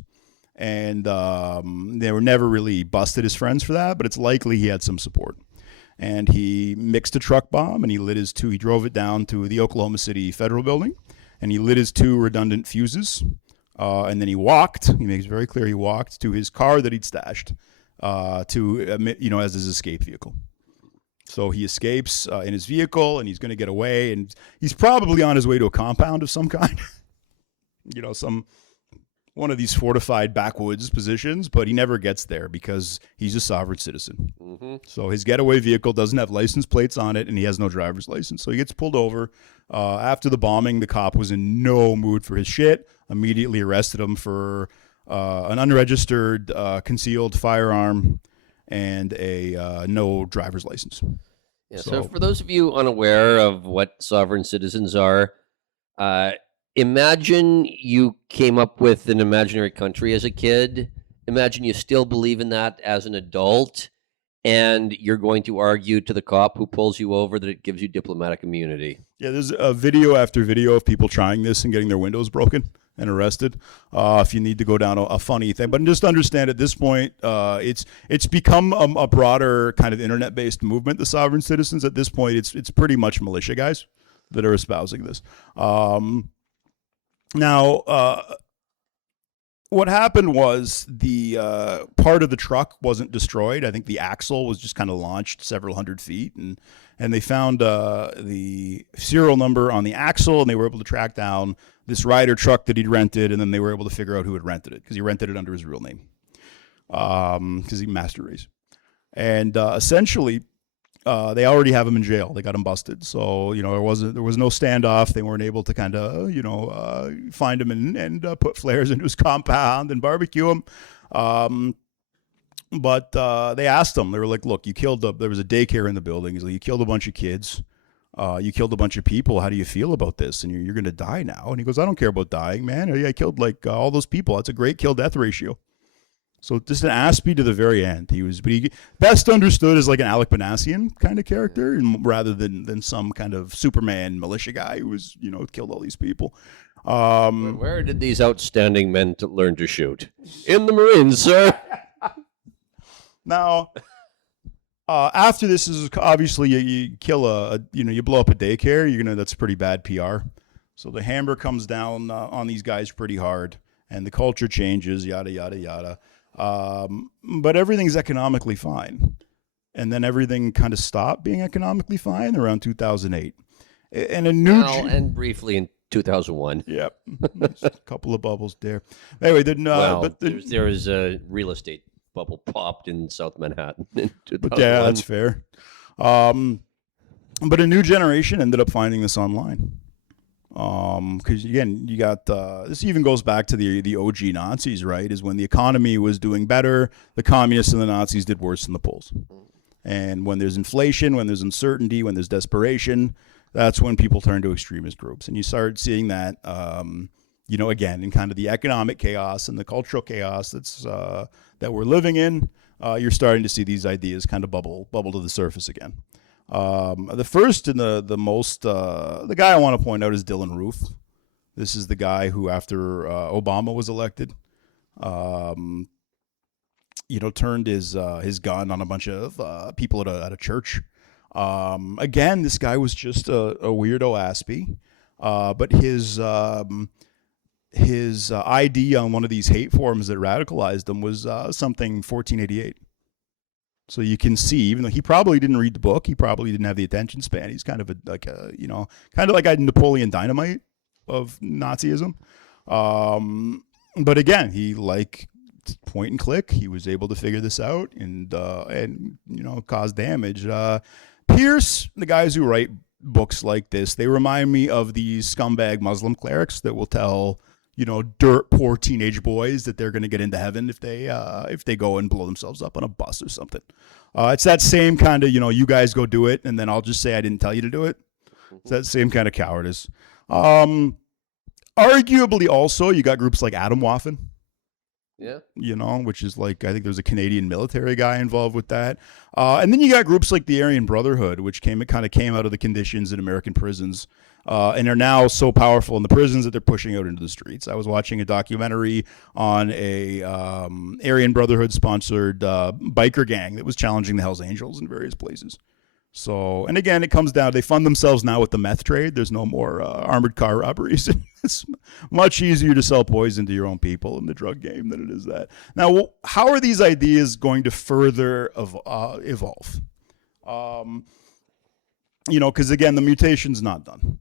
And they were never really busted as friends for that, but it's likely he had some support. and he mixed a truck bomb, and he drove it down to the Oklahoma City Federal Building, and he lit his 2 redundant fuses, and then he makes very clear he walked to his car that he'd stashed, as his escape vehicle. So he escapes in his vehicle, and he's going to get away, and he's probably on his way to a compound of some kind, one of these fortified backwoods positions, but he never gets there because he's a sovereign citizen. Mm-hmm. So his getaway vehicle doesn't have license plates on it, and he has no driver's license. So he gets pulled over. After the bombing, the cop was in no mood for his shit, immediately arrested him for an unregistered concealed firearm and a no driver's license. Yeah, so for those of you unaware of what sovereign citizens are, imagine you came up with an imaginary country as a kid. Imagine you still believe in that as an adult, and you're going to argue to the cop who pulls you over that it gives you diplomatic immunity. Yeah, there's a video after video of people trying this and getting their windows broken and arrested. If you need to go down a funny thing, but just understand at this point, it's become a broader kind of internet-based movement. The sovereign citizens at this point, it's pretty much militia guys that are espousing this. Now, what happened was the part of the truck wasn't destroyed. I think the axle was just kind of launched several hundred feet, and they found the serial number on the axle, and they were able to track down this Ryder truck that he'd rented, and then they were able to figure out who had rented it because he rented it under his real name because he master race. And essentially, they already have him in jail. They got him busted. So, there was no standoff. They weren't able to kind of, find him and put flares into his compound and barbecue him. But they asked him, they were like, look, there was a daycare in the building. He's like, you killed a bunch of kids. You killed a bunch of people. How do you feel about this? And you're going to die now. And he goes, I don't care about dying, man. I killed all those people. That's a great kill-death ratio. So just an Aspie to the very end. He best understood as like an Alec Banassian kind of character, rather than some kind of Superman militia guy who was, killed all these people. Where did these outstanding men learn to shoot? In the Marines, sir. Now, after this is obviously you kill you blow up a daycare. That's pretty bad PR. So the hammer comes down on these guys pretty hard, and the culture changes. Yada yada yada. But everything's economically fine. And then everything kind of stopped being economically fine around 2008. And briefly in 2001. Yep. A couple of bubbles there. Anyway, there was a real estate bubble popped in South Manhattan in 2001. Yeah, that's fair. But a new generation ended up finding this online. Because again, you got this even goes back to the OG Nazis, right? Is when the economy was doing better, the communists and the Nazis did worse than the Poles. And when there's inflation, when there's uncertainty, when there's desperation, that's when people turn to extremist groups. And you start seeing that, again, in kind of the economic chaos and the cultural chaos that we're living in. You're starting to see these ideas kind of bubble to the surface again. The first and the most, the guy I want to point out is Dylan Roof. This is the guy who, after Obama was elected, turned his gun on a bunch of people at a church. Again, this guy was just a weirdo Aspie, but his ID on one of these hate forums that radicalized him was something 1488. So you can see, even though he probably didn't read the book, he probably didn't have the attention span. He's kind of like a Napoleon Dynamite of Nazism. But again, he point and click. He was able to figure this out and cause damage. Pierce, the guys who write books like this, they remind me of these scumbag Muslim clerics that will tell dirt poor teenage boys that they're going to get into heaven if they go and blow themselves up on a bus or something. It's that same kind of, you guys go do it, and then I'll just say I didn't tell you to do it. It's that same kind of cowardice. Arguably also, you got groups like Atomwaffen. Yeah. Which is I think there's a Canadian military guy involved with that. And then you got groups like the Aryan Brotherhood, which came out of the conditions in American prisons. And are now so powerful in the prisons that they're pushing out into the streets. I was watching a documentary on a Aryan Brotherhood sponsored biker gang that was challenging the Hells Angels in various places. So, and again, it comes down, they fund themselves now with the meth trade. There's no more armored car robberies. It's much easier to sell poison to your own people in the drug game than it is that. Now, how are these ideas going to further evolve? Because again, the mutation's not done.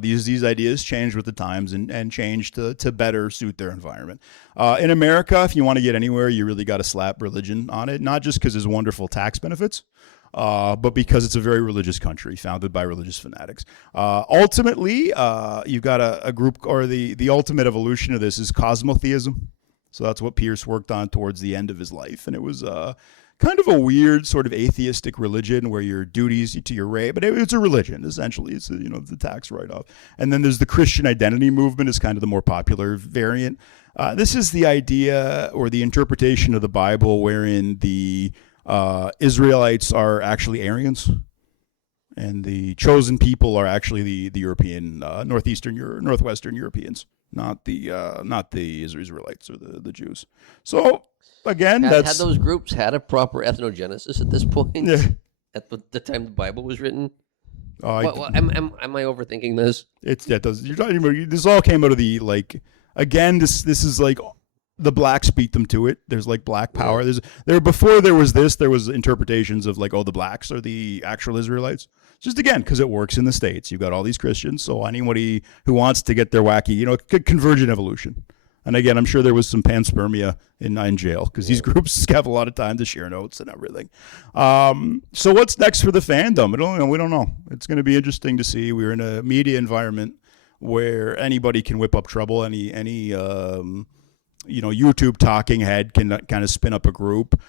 These ideas change with the times and change to better suit their environment. In America, if you want to get anywhere, you really got to slap religion on it, not just because there's wonderful tax benefits, but because it's a very religious country founded by religious fanatics. Ultimately, you've got a group, or the ultimate evolution of this is cosmotheism. So that's what Pierce worked on towards the end of his life. And it was kind of a weird sort of atheistic religion where your duties to your race, but it's a religion essentially. It's the tax write-off. And then there's the Christian identity movement is kind of the more popular variant. This is the idea or the interpretation of the Bible wherein the Israelites are actually Aryans, and the chosen people are actually the European, northwestern Europeans, not the Israelites or the Jews. So again, had those groups had a proper ethnogenesis at this point? Yeah. At the time the Bible was written? Am I overthinking this? It does. You're talking about this all came out of the again. This is like the blacks beat them to it. There's like black power. Before there was this, there was interpretations of the blacks are the actual Israelites. Just again, because it works in the States. You've got all these Christians, so anybody who wants to get their wacky, convergent evolution. And again, I'm sure there was some panspermia in jail because these groups have a lot of time to share notes and everything. So what's next for the fandom? We don't know. It's going to be interesting to see. We're in a media environment where anybody can whip up trouble. Any YouTube talking head can kind of spin up a group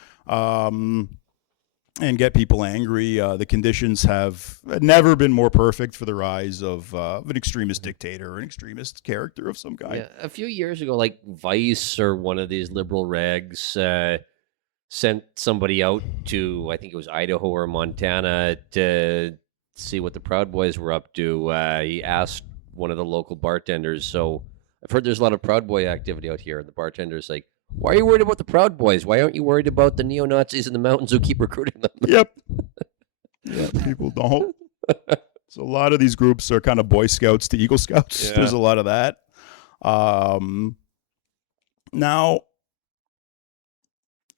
and get people angry. The conditions have never been more perfect for the rise of an extremist dictator or an extremist character of some kind. Yeah, a few years ago, like Vice or one of these liberal rags sent somebody out to, I think it was Idaho or Montana, to see what the Proud Boys were up to. He asked one of the local bartenders, so I've heard there's a lot of Proud Boy activity out here. And the bartender's like, why are you worried about the Proud Boys? Why aren't you worried about the neo-Nazis in the mountains who keep recruiting them? Yep. Yeah, people don't. So a lot of these groups are kind of Boy Scouts to Eagle Scouts. Yeah. There's a lot of that. Now,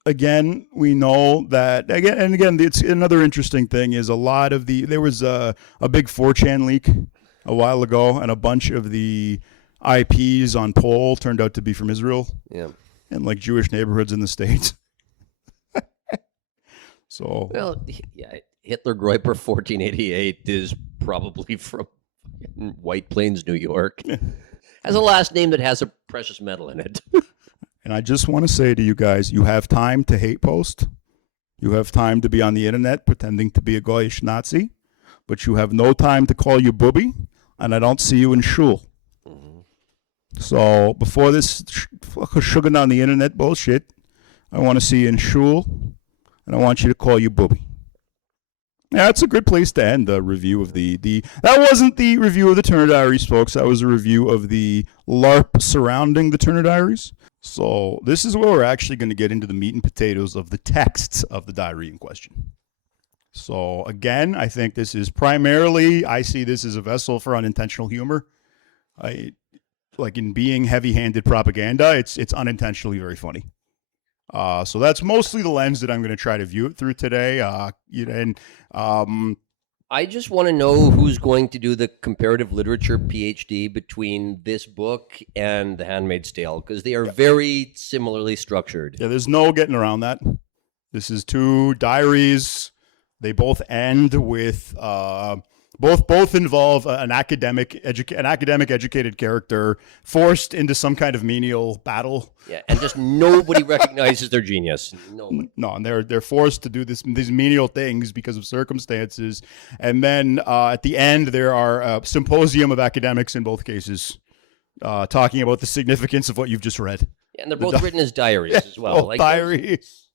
again, we know that, again, it's another interesting thing is a lot of there was a big 4chan leak a while ago, and a bunch of the IPs on poll turned out to be from Israel. Yeah. And Jewish neighborhoods in the States. So yeah, Hitler Groiper 1488 is probably from White Plains, New York. Has a last name that has a precious metal in it. And I just want to say to you guys, you have time to hate post. You have time to be on the internet pretending to be a Goyish Nazi, but you have no time to call you booby, and I don't see you in shul. So before this sugar on the internet bullshit, I want to see you in shul, and I want you to call you booby. Yeah, that's a good place to end the review of the that wasn't the review of the Turner Diaries, folks. That was a review of the LARP surrounding the Turner Diaries. So this is where we're actually going to get into the meat and potatoes of the texts of the diary in question. So again, I think this is primarily, I see this as a vessel for unintentional humor. In being heavy-handed propaganda, it's unintentionally very funny. So that's mostly the lens that I'm going to try to view it through today. I just want to know who's going to do the comparative literature PhD between this book and The Handmaid's Tale, because they are very similarly structured. Yeah, there's no getting around that. This is two diaries. They both end with both involve an academic educated character forced into some kind of menial battle. Yeah, and just nobody recognizes their genius. Nobody. No, and they're forced to do these menial things because of circumstances. And then at the end, there are a symposium of academics in both cases talking about the significance of what you've just read. Yeah, and they're both written as diaries as well. Like diaries.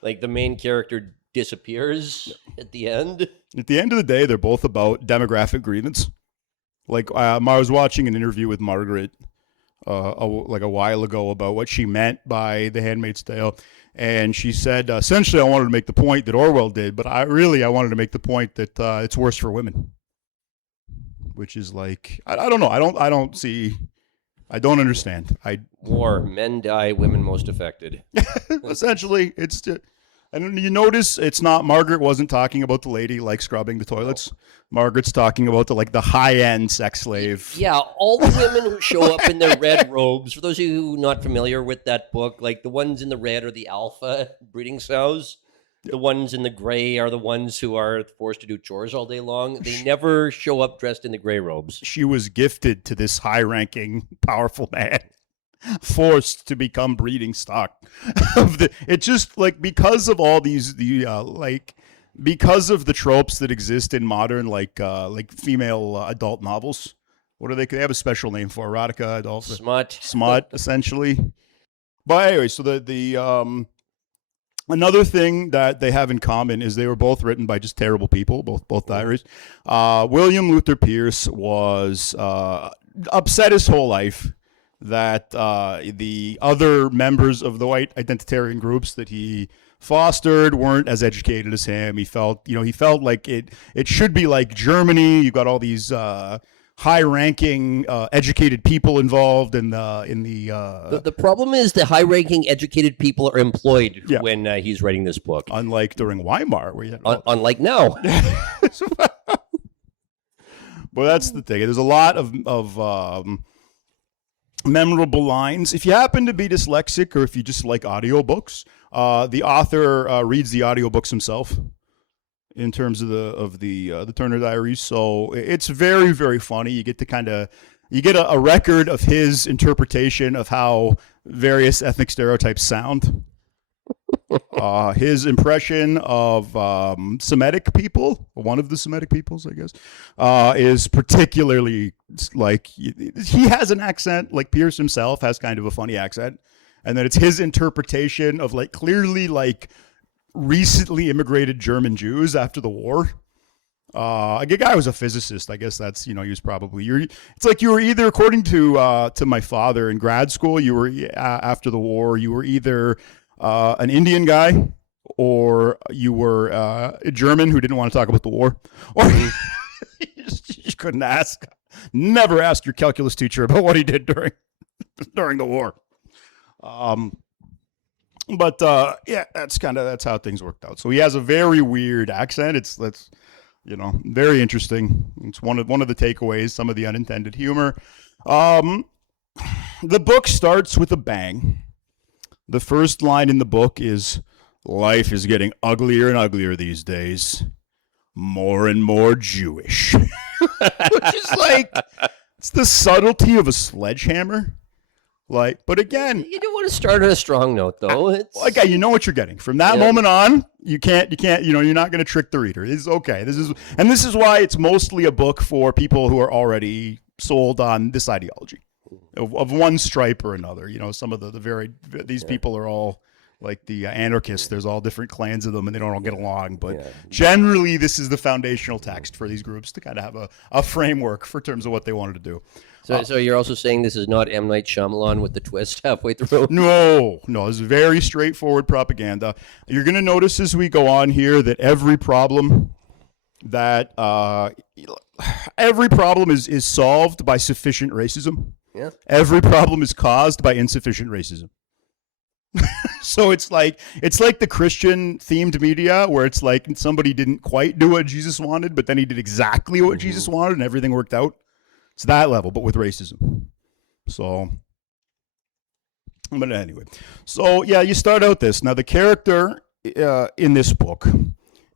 Like the main character disappears at the end. At the end of the day, they're both about demographic grievance. I was watching an interview with Margaret like a while ago about what she meant by The Handmaid's Tale, and she said essentially I wanted to make the point that Orwell did, but I wanted to make the point that it's worse for women, which is like I don't know. I don't see. I don't understand. War, men die, women most affected. Essentially, it's and you notice it's not Margaret wasn't talking about the lady like scrubbing the toilets. Margaret's talking about the high-end sex slave. Yeah, all the women who show up in their red robes, for those of you who are not familiar with that book, like the ones in the red are the alpha breeding sows. The ones in the gray are the ones who are forced to do chores all day long. They never show up dressed in the gray robes. She was gifted to this high-ranking, powerful man, forced to become breeding stock of the. It just like because of all these because of the tropes that exist in modern like female adult novels. What are they? They have a special name for erotica adult smut essentially. But anyway, so the another thing that they have in common is they were both written by just terrible people, both diaries. William Luther Pierce was upset his whole life that the other members of the white identitarian groups that he fostered weren't as educated as him. He felt like it should be like Germany. You've got all these high-ranking, educated people involved in the. The problem is the high-ranking, educated people are employed when he's writing this book. Unlike during Weimar, where you had unlike now. Well, that's the thing. There's a lot of memorable lines. If you happen to be dyslexic, or if you just like audiobooks, the author reads the audiobooks himself. In terms of the Turner Diaries, so it's very, very funny. You get to you get a record of his interpretation of how various ethnic stereotypes sound. His impression of Semitic people, one of the Semitic peoples, I guess, is particularly like he has an accent. Like Pierce himself has kind of a funny accent, and then it's his interpretation of like clearly like recently immigrated German Jews after the war. A guy was a physicist. I guess that's, he was probably, it's like you were either, according to my father in grad school, you were after the war, you were either an Indian guy or you were a German who didn't want to talk about the war, or you just couldn't ask. Never ask your calculus teacher about what he did during the war. But that's how things worked out. So he has a very weird accent. That's very interesting. It's one of the takeaways, some of the unintended humor. The book starts with a bang. The first line in the book is, "Life is getting uglier and uglier these days. More and more Jewish." Which is like, it's the subtlety of a sledgehammer. Like, but again, you don't want to start on a strong note, though. Okay, you know what you're getting from that moment on. You can't. You're not going to trick the reader. It's okay. This is why it's mostly a book for people who are already sold on this ideology of one stripe or another. Some of these people are all like the anarchists. There's all different clans of them, and they don't all get along. But generally, this is the foundational text for these groups to kind of have a framework for terms of what they wanted to do. So you're also saying this is not M. Night Shyamalan with the twist halfway through? No, it's very straightforward propaganda. You're going to notice as we go on here that every problem is solved by sufficient racism. Yeah. Every problem is caused by insufficient racism. So it's like the Christian themed media where it's like somebody didn't quite do what Jesus wanted, but then he did exactly what Jesus wanted and everything worked out. It's that level, but with racism. So, but anyway. So, yeah, you start out this. Now, the character in this book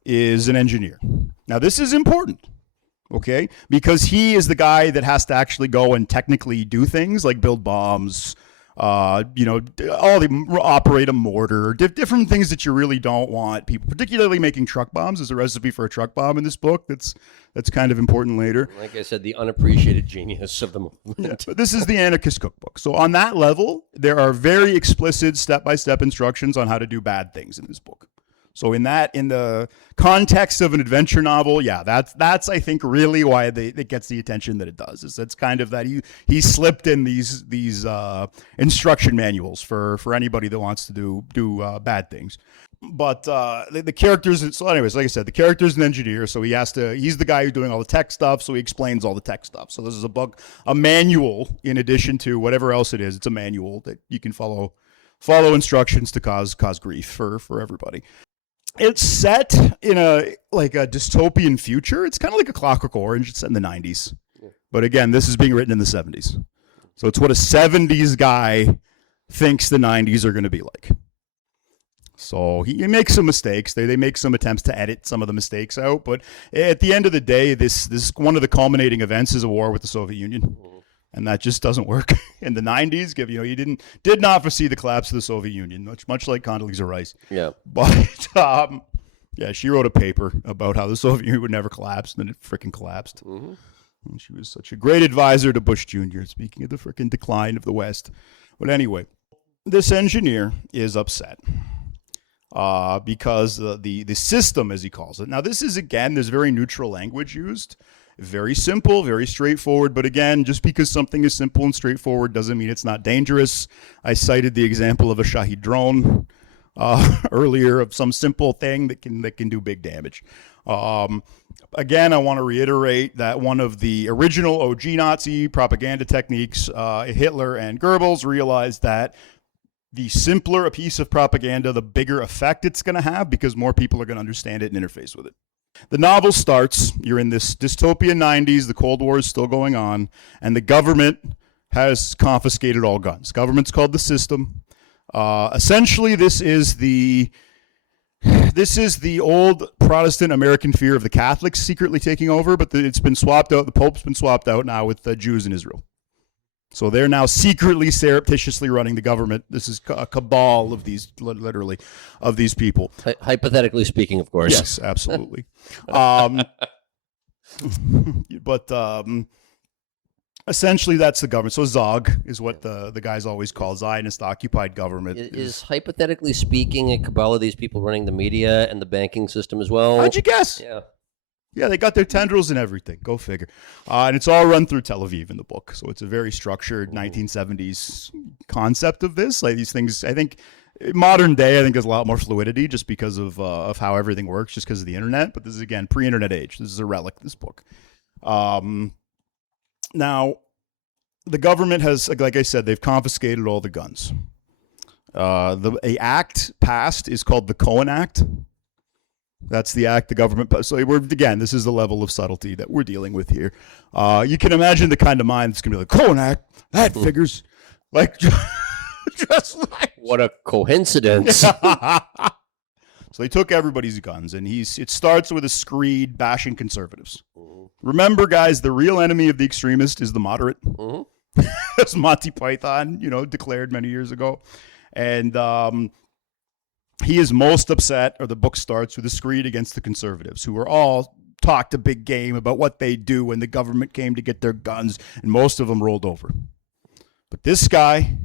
is an engineer. Now, this is important, okay? Because he is the guy that has to actually go and technically do things like build bombs, operate a mortar, different things that you really don't want people, particularly making truck bombs. There's a recipe for a truck bomb in this book that's kind of important later. Like I said, the unappreciated genius of the movement. Yeah, but this is the anarchist cookbook. So on that level, there are very explicit step-by-step instructions on how to do bad things in this book. So in the context of an adventure novel, yeah, that's I think really why it gets the attention that it does. Is it's kind of that he slipped in these instruction manuals for anybody that wants to do bad things. But the characters. So, anyways, like I said, the character's an engineer, so he's the guy who's doing all the tech stuff. So he explains all the tech stuff. So this is a manual in addition to whatever else it is. It's a manual that you can follow instructions to cause grief for everybody. It's set in a dystopian future. It's kind of like a Clockwork Orange. It's set in the 90s. But again, this is being written in the 70s. So it's what a 70s guy thinks the 90s are going to be like. So he makes some mistakes. They make some attempts to edit some of the mistakes out. But at the end of the day, this one of the culminating events is a war with the Soviet Union. And that just doesn't work. In the 90s, you did not foresee the collapse of the Soviet Union, much like Condoleezza Rice. Yeah. But yeah, she wrote a paper about how the Soviet Union would never collapse, and then it freaking collapsed. And she was such a great advisor to Bush Jr., speaking of the freaking decline of the West. But anyway, this engineer is upset because the system, as he calls it. Now, this is, again, there's very neutral language used. Very simple, very straightforward. But again, just because something is simple and straightforward doesn't mean it's not dangerous. I cited the example of a Shahed drone earlier, of some simple thing that can do big damage. Again, I want to reiterate that one of the original OG Nazi propaganda techniques, Hitler and Goebbels realized that the simpler a piece of propaganda, the bigger effect it's going to have, because more people are going to understand it and interface with it. The novel starts, you're in this dystopian 90s, the Cold War is still going on, and the government has confiscated all guns. Government's called the System. Essentially, this is the old Protestant American fear of the Catholics secretly taking over, but it's been swapped out, the Pope's been swapped out now with the Jews in Israel. So they're now secretly, surreptitiously running the government. This is a cabal of these, literally, of these people. Hypothetically speaking, of course. Yes, absolutely. But essentially, that's the government. So Zog is what the guys always call Zionist-occupied government. Is hypothetically speaking a cabal of these people running the media and the banking system as well? How'd you guess? Yeah. Yeah, they got their tendrils and everything. Go figure. And it's all run through Tel Aviv in the book. So it's a very structured 1970s concept of this. Like these things, I think, modern day, I think there's a lot more fluidity just because of how everything works, just because of the internet. But this is, again, pre-internet age. This is a relic, this book. Now, the government has, like I said, they've confiscated all the guns. The act passed is called the Cohen Act. That's the act the government. So again, this is the level of subtlety that we're dealing with here. You can imagine the kind of mind that's going to be like, Cohen Act, that figures. Like, just like. What a coincidence. So they took everybody's guns, and it starts with a screed bashing conservatives. Remember, guys, the real enemy of the extremist is the moderate. As Monty Python, declared many years ago. And he is most upset, or the book starts with a screed against the conservatives, who are all talked a big game about what they do when the government came to get their guns, and most of them rolled over. But this guy,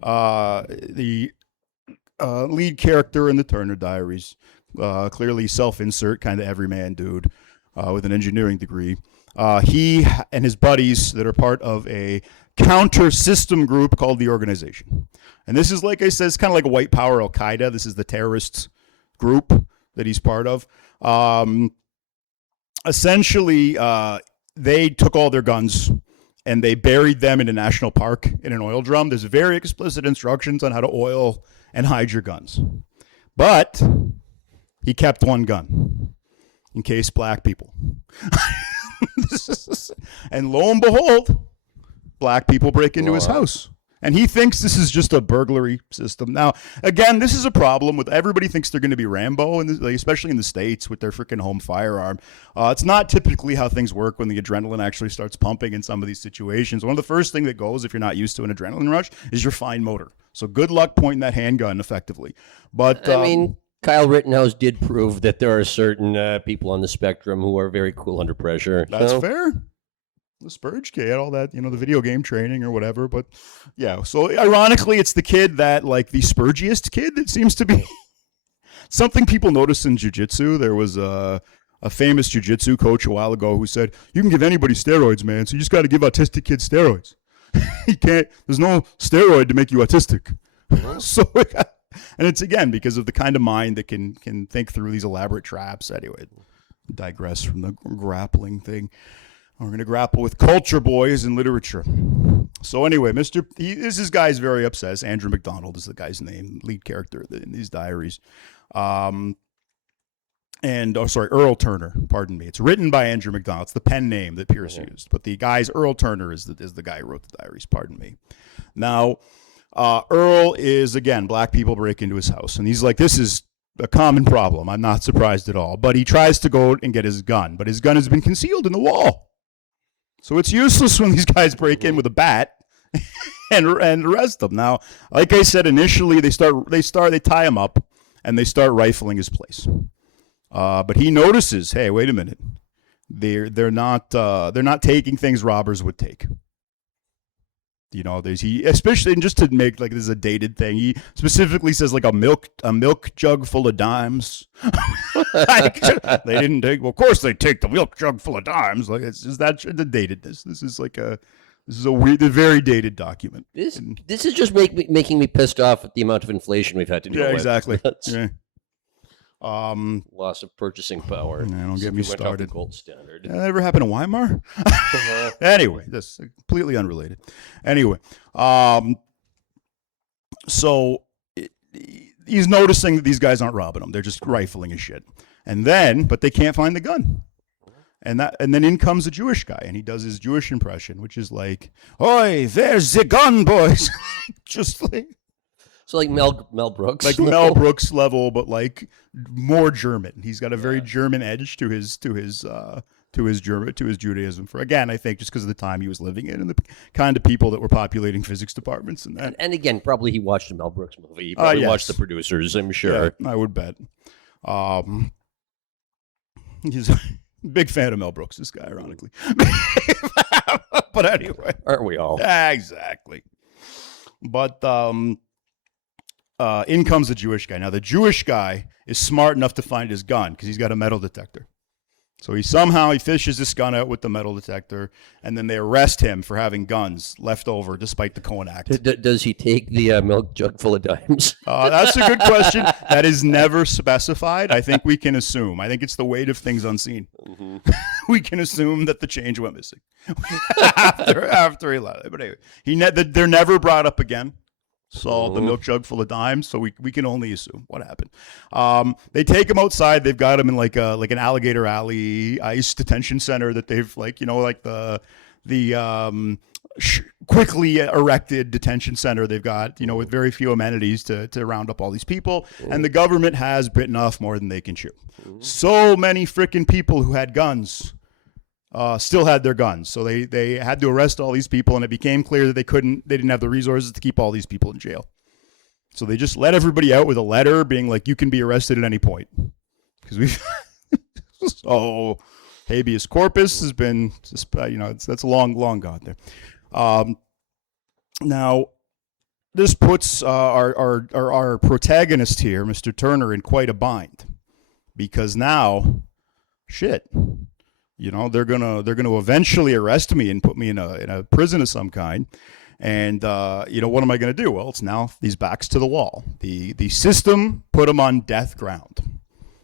the lead character in the Turner Diaries, clearly self-insert, kind of everyman dude with an engineering degree, he and his buddies that are part of a counter-system group called the Organization. And this is, like I said, it's kind of like a white power Al-Qaeda. This is the terrorist group that he's part of. Essentially, they took all their guns and they buried them in a national park in an oil drum. There's very explicit instructions on how to oil and hide your guns. But he kept one gun in case black people. And lo and behold, black people break into his house. And he thinks this is just a burglary system. Now, again, this is a problem with everybody thinks they're going to be Rambo, and especially in the States with their freaking home firearm. It's not typically how things work when the adrenaline actually starts pumping in some of these situations. One of the first thing that goes if you're not used to an adrenaline rush is your fine motor. So good luck pointing that handgun effectively. But I mean, Kyle Rittenhouse did prove that there are certain people on the spectrum who are very cool under pressure. That's fair. The Spurge kid, all that, the video game training or whatever. But yeah, so ironically, it's the kid that, like, the Spurgiest kid that seems to be something people noticed in jiu-jitsu. There was a famous jiu-jitsu coach a while ago who said, you can give anybody steroids, man, so you just got to give autistic kids steroids. You can't, there's no steroid to make you autistic. So, and it's again because of the kind of mind that can think through these elaborate traps. Anyway, digress from the grappling thing. We're going to grapple with culture, boys, and literature. So anyway, this guy's very upset. Andrew McDonald is the guy's name, lead character in these diaries. Earl Turner, pardon me. It's written by Andrew McDonald. It's the pen name that Pierce used. But the guy's Earl Turner is the guy who wrote the diaries, pardon me. Now, Earl is, again, black people break into his house. And he's like, this is a common problem. I'm not surprised at all. But he tries to go and get his gun. But his gun has been concealed in the wall. So it's useless when these guys break in with a bat and arrest him. Now, like I said, initially they tie him up and they start rifling his place. But he notices, hey, wait a minute, they're not taking things robbers would take. You know, especially, and just to make like this is a dated thing. He specifically says like a milk jug full of dimes. They didn't take. Well, of course they take the milk jug full of dimes. Like it's just that the datedness. This is a weird, a very dated document. This is just making me pissed off at the amount of inflation we've had to deal with. Yeah, exactly. Yeah. Loss of purchasing power. Don't get me started. Gold standard. That ever happened in Weimar? Anyway, this is completely unrelated. Anyway, so he's noticing that these guys aren't robbing him; they're just rifling his shit. But they can't find the gun. And then in comes a Jewish guy, and he does his Jewish impression, which is like, "Oi, there's the gun, boys!" Just like. So like Mel Brooks, like Mel Brooks level, but like more German. He's got a very German edge to his Judaism. For again, I think just because of the time he was living in and the kind of people that were populating physics departments and that. And again, probably he watched a Mel Brooks movie. He probably watched The Producers. I'm sure. Yeah, I would bet. He's a big fan of Mel Brooks. This guy, ironically. But anyway, aren't we all? Exactly. But in comes the Jewish guy. Now, the Jewish guy is smart enough to find his gun because he's got a metal detector. So he fishes this gun out with the metal detector, and then they arrest him for having guns left over despite the Cohen Act. Does he take the milk jug full of dimes? That's a good question. That is never specified. I think we can assume. I think it's the weight of things unseen. Mm-hmm. We can assume that the change went missing after he left. But anyway, they're never brought up again. So the milk jug full of dimes. So we can only assume what happened. They take him outside. They've got him in like an alligator alley ICE detention center that they've quickly erected detention center they've got, with very few amenities to round up all these people. And the government has bitten off more than they can chew. So many freaking people who had guns still had their guns. So they had to arrest all these people, and it became clear that they didn't have the resources to keep all these people in jail. So they just let everybody out with a letter being like, you can be arrested at any point. Because so habeas corpus has been, that's long gone there. Now, this puts our protagonist here, Mr. Turner, in quite a bind. Because now, shit. They're gonna eventually arrest me and put me in a prison of some kind, and what am I gonna do? Well, it's now these backs to the wall. The system put them on death ground.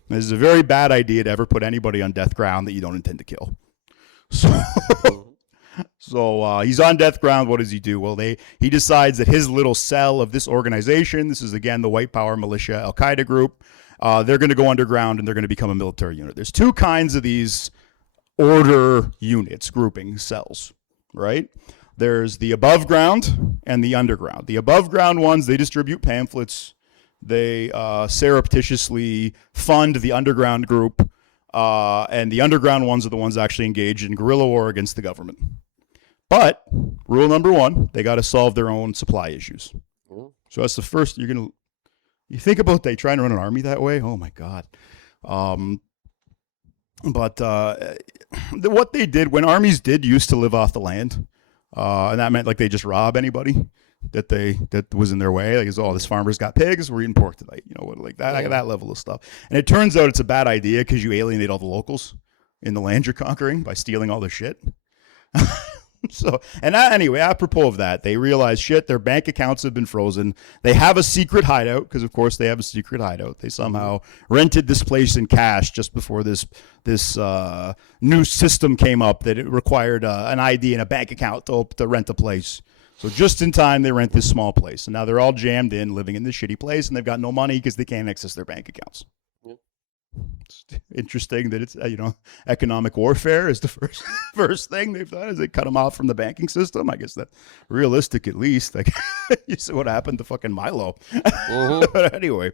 This is a very bad idea to ever put anybody on death ground that you don't intend to kill. So he's on death ground. What does he do? Well, he decides that his little cell of this organization, this is again the White Power Militia Al Qaeda group, they're going to go underground and they're going to become a military unit. There's two kinds of these order units, grouping cells, right? There's the above ground and the underground. The above ground ones, they distribute pamphlets. They surreptitiously fund the underground group, and the underground ones are the ones actually engaged in guerrilla war against the government. But rule number one, they got to solve their own supply issues. So that's the first. You think about they trying to run an army that way? Oh my God. But what they did when armies did used to live off the land, and that meant like they just rob anybody. that was in their way. Like, oh, this farmer's got pigs, we're eating pork tonight. Like that, like that level of stuff. And it turns out it's a bad idea because you alienate all the locals in the land you're conquering by stealing all the shit. So, and anyway, apropos of that, they realize shit, their bank accounts have been frozen. They have a secret hideout because, of course, they have a secret hideout. They somehow rented this place in cash just before this new system came up that it required an ID and a bank account to rent a place. So just in time, they rent this small place. And now they're all jammed in, living in this shitty place, and they've got no money because they can't access their bank accounts. It's interesting that it's economic warfare is the first thing they've done is they cut them off from the banking system. I guess that's realistic, at least. Like, you see what happened to fucking Milo. But anyway,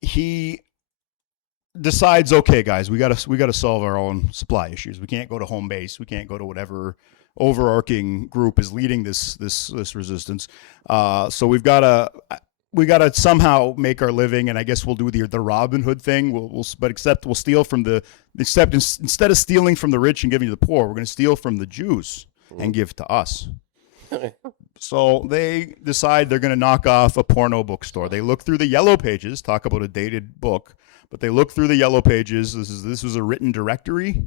he decides, okay, guys, we gotta solve our own supply issues. We can't go to home base. We can't go to whatever overarching group is leading this resistance. So we gotta somehow make our living, and I guess we'll do the Robin Hood thing. We'll steal from instead of stealing from the rich and giving to the poor, we're going to steal from the Jews and give to us. So they decide they're going to knock off a porno bookstore. They look through the yellow pages, talk about a dated book, but they look through the yellow pages. This was a written directory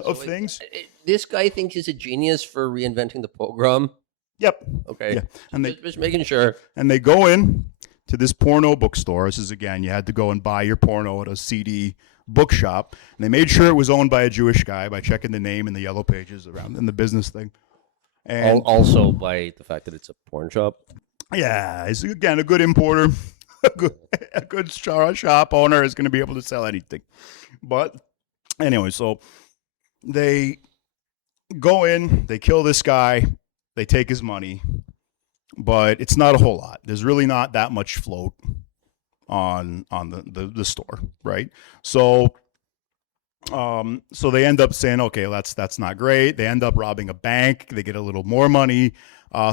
of things. This guy thinks he's a genius for reinventing the pogrom. Yep. Okay. Yeah. And just making sure. And they go in to this porno bookstore. This is, again, you had to go and buy your porno at a CD bookshop. And they made sure it was owned by a Jewish guy by checking the name in the yellow pages around in the business thing. And also by the fact that it's a porn shop. Yeah, he's, again, a good importer. A good shop owner is going to be able to sell anything. But anyway, so they go in, they kill this guy. They take his money, but it's not a whole lot. There's really not that much float on the store, right? So they end up saying, okay, that's not great. They end up robbing a bank. They get a little more money.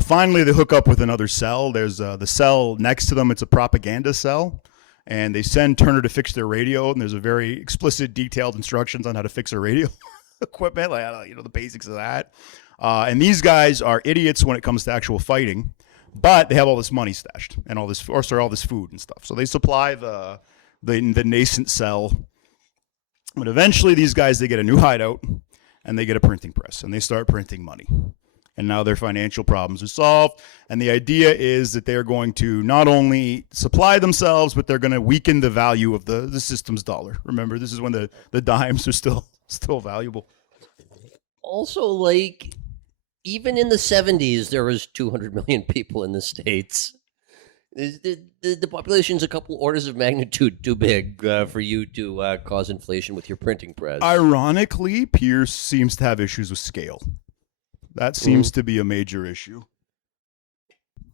Finally, they hook up with another cell. There's the cell next to them. It's a propaganda cell, and they send Turner to fix their radio. And there's a very explicit, detailed instructions on how to fix a radio equipment, like the basics of that. And these guys are idiots when it comes to actual fighting, but they have all this money stashed and all this food and stuff. So they supply the nascent cell. But eventually these guys, they get a new hideout and they get a printing press and they start printing money. And now their financial problems are solved. And the idea is that they're going to not only supply themselves, but they're going to weaken the value of the system's dollar. Remember, this is when the dimes are still valuable. Also, like, even in the 70s, there was 200 million people in the States. The population's a couple orders of magnitude too big for you to cause inflation with your printing press. Ironically, Pierce seems to have issues with scale. That seems to be a major issue.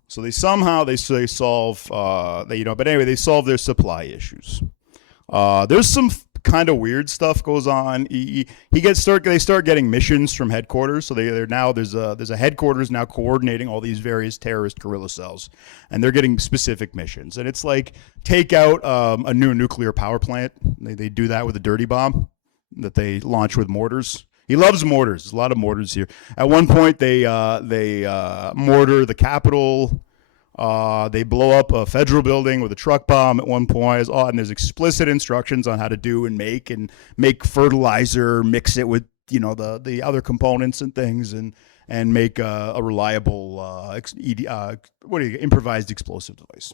So they somehow solve but anyway, they solve their supply issues. There's some kind of weird stuff goes on. They start getting missions from headquarters. So there's a headquarters now coordinating all these various terrorist guerrilla cells, and they're getting specific missions. And it's like take out a new nuclear power plant. They do that with a dirty bomb that they launch with mortars. He loves mortars. There's a lot of mortars here. At one point, they mortar the Capitol. They blow up a federal building with a truck bomb at one point. And there's explicit instructions on how to do and make fertilizer, mix it with the other components and things, and make a reliable improvised explosive device,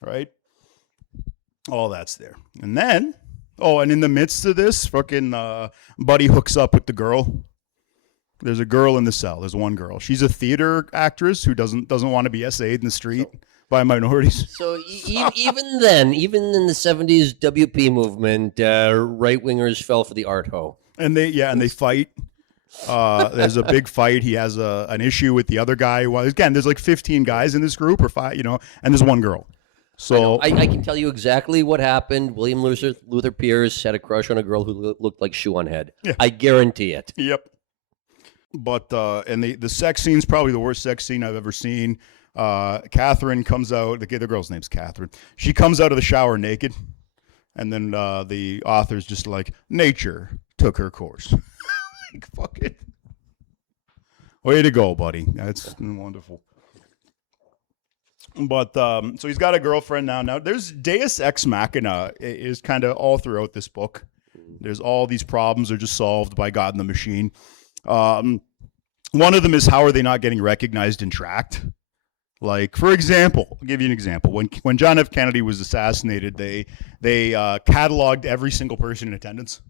right? All that's there, and then and in the midst of this, fucking Buddy hooks up with the girl. There's a girl in the cell. There's one girl. She's a theater actress who doesn't want to be essayed in the street by minorities. So even then, even in the 70s WP movement, right wingers fell for the art hoe. And they fight. There's a big fight. He has an issue with the other guy. Well, again, there's like 15 guys in this group or 5, and there's one girl. So I can tell you exactly what happened. William Luther Pierce had a crush on a girl who looked like Shoe on Head. Yeah. I guarantee it. Yep. But and the sex scene's probably the worst sex scene I've ever seen. Catherine comes out. The girl's name's Catherine. She comes out of the shower naked, and then the author's just like, nature took her course. Like, fuck it. Way to go, buddy. That's wonderful. But so he's got a girlfriend now. Now there's Deus Ex Machina is kind of all throughout this book. There's all these problems are just solved by God and the machine. One of them is how are they not getting recognized and tracked? Like, for example, I'll give you an example. When John F. Kennedy was assassinated, they cataloged every single person in attendance.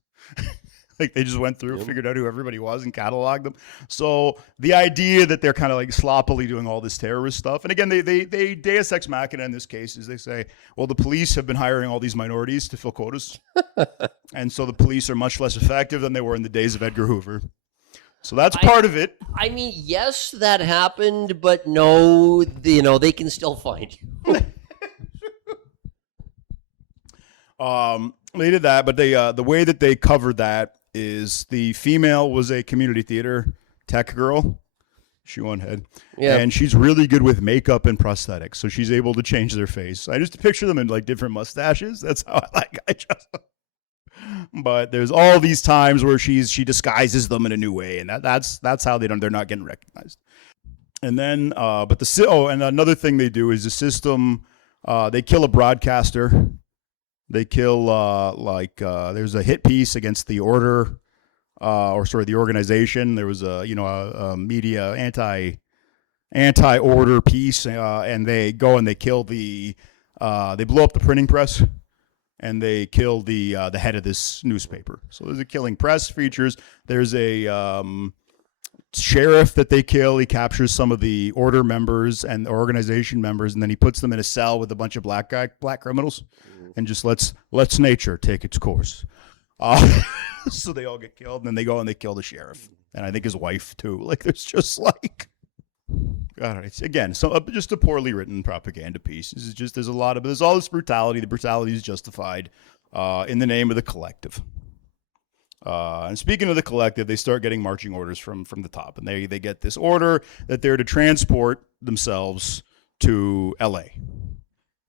Like they just went through, figured out who everybody was, and cataloged them. So the idea that they're kind of like sloppily doing all this terrorist stuff, and again, they Deus Ex Machina in this case is they say, well, the police have been hiring all these minorities to fill quotas, and so the police are much less effective than they were in the days of Edgar Hoover. So that's part of it. I mean, yes, that happened, but no, they can still find you. They did that, but the way that they covered that is the female was a community theater tech girl. She won head. Yeah. And she's really good with makeup and prosthetics. So she's able to change their face. I just picture them in like different mustaches. That's how I just. But there's all these times where she disguises them in a new way, and that's how they're not getting recognized. And then and another thing they do is the system they kill a broadcaster. They kill there's a hit piece against the order, the organization. There was a media anti-order piece, and they go and they kill they blow up the printing press, and they kill the head of this newspaper. So there's a killing press features. There's a sheriff that they kill. He captures some of the order members and the organization members, and then he puts them in a cell with a bunch of black criminals. And just lets nature take its course. So they all get killed, and then they go and they kill the sheriff, and I think his wife too. Like there's just like, God, it's again, just a poorly written propaganda piece. There's all this brutality. The brutality is justified in the name of the collective. And speaking of the collective, they start getting marching orders from the top, and they get this order that they're to transport themselves to L.A.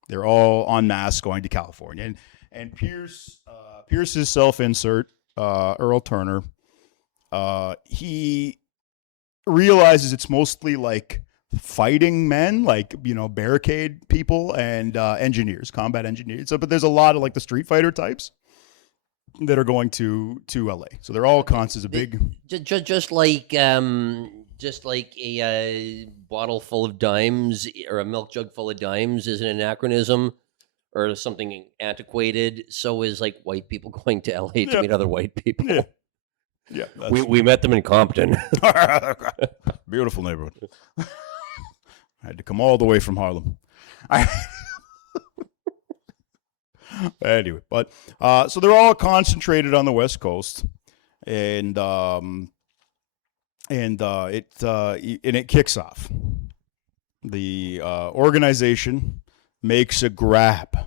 They're all en masse going to California. And Pierce's self-insert, Earl Turner, he realizes it's mostly like fighting men, like, barricade people and engineers, combat engineers. So, but there's a lot of like the Street Fighter types that are going to LA. So they're all constants, a big... Just like a bottle full of dimes or a milk jug full of dimes is an anachronism or something antiquated, so is like white people going to LA to meet other white people. Yeah. We met them in Compton. Beautiful neighborhood. I had to come all the way from Harlem. Anyway, but so they're all concentrated on the West Coast, and it kicks off. The organization makes a grab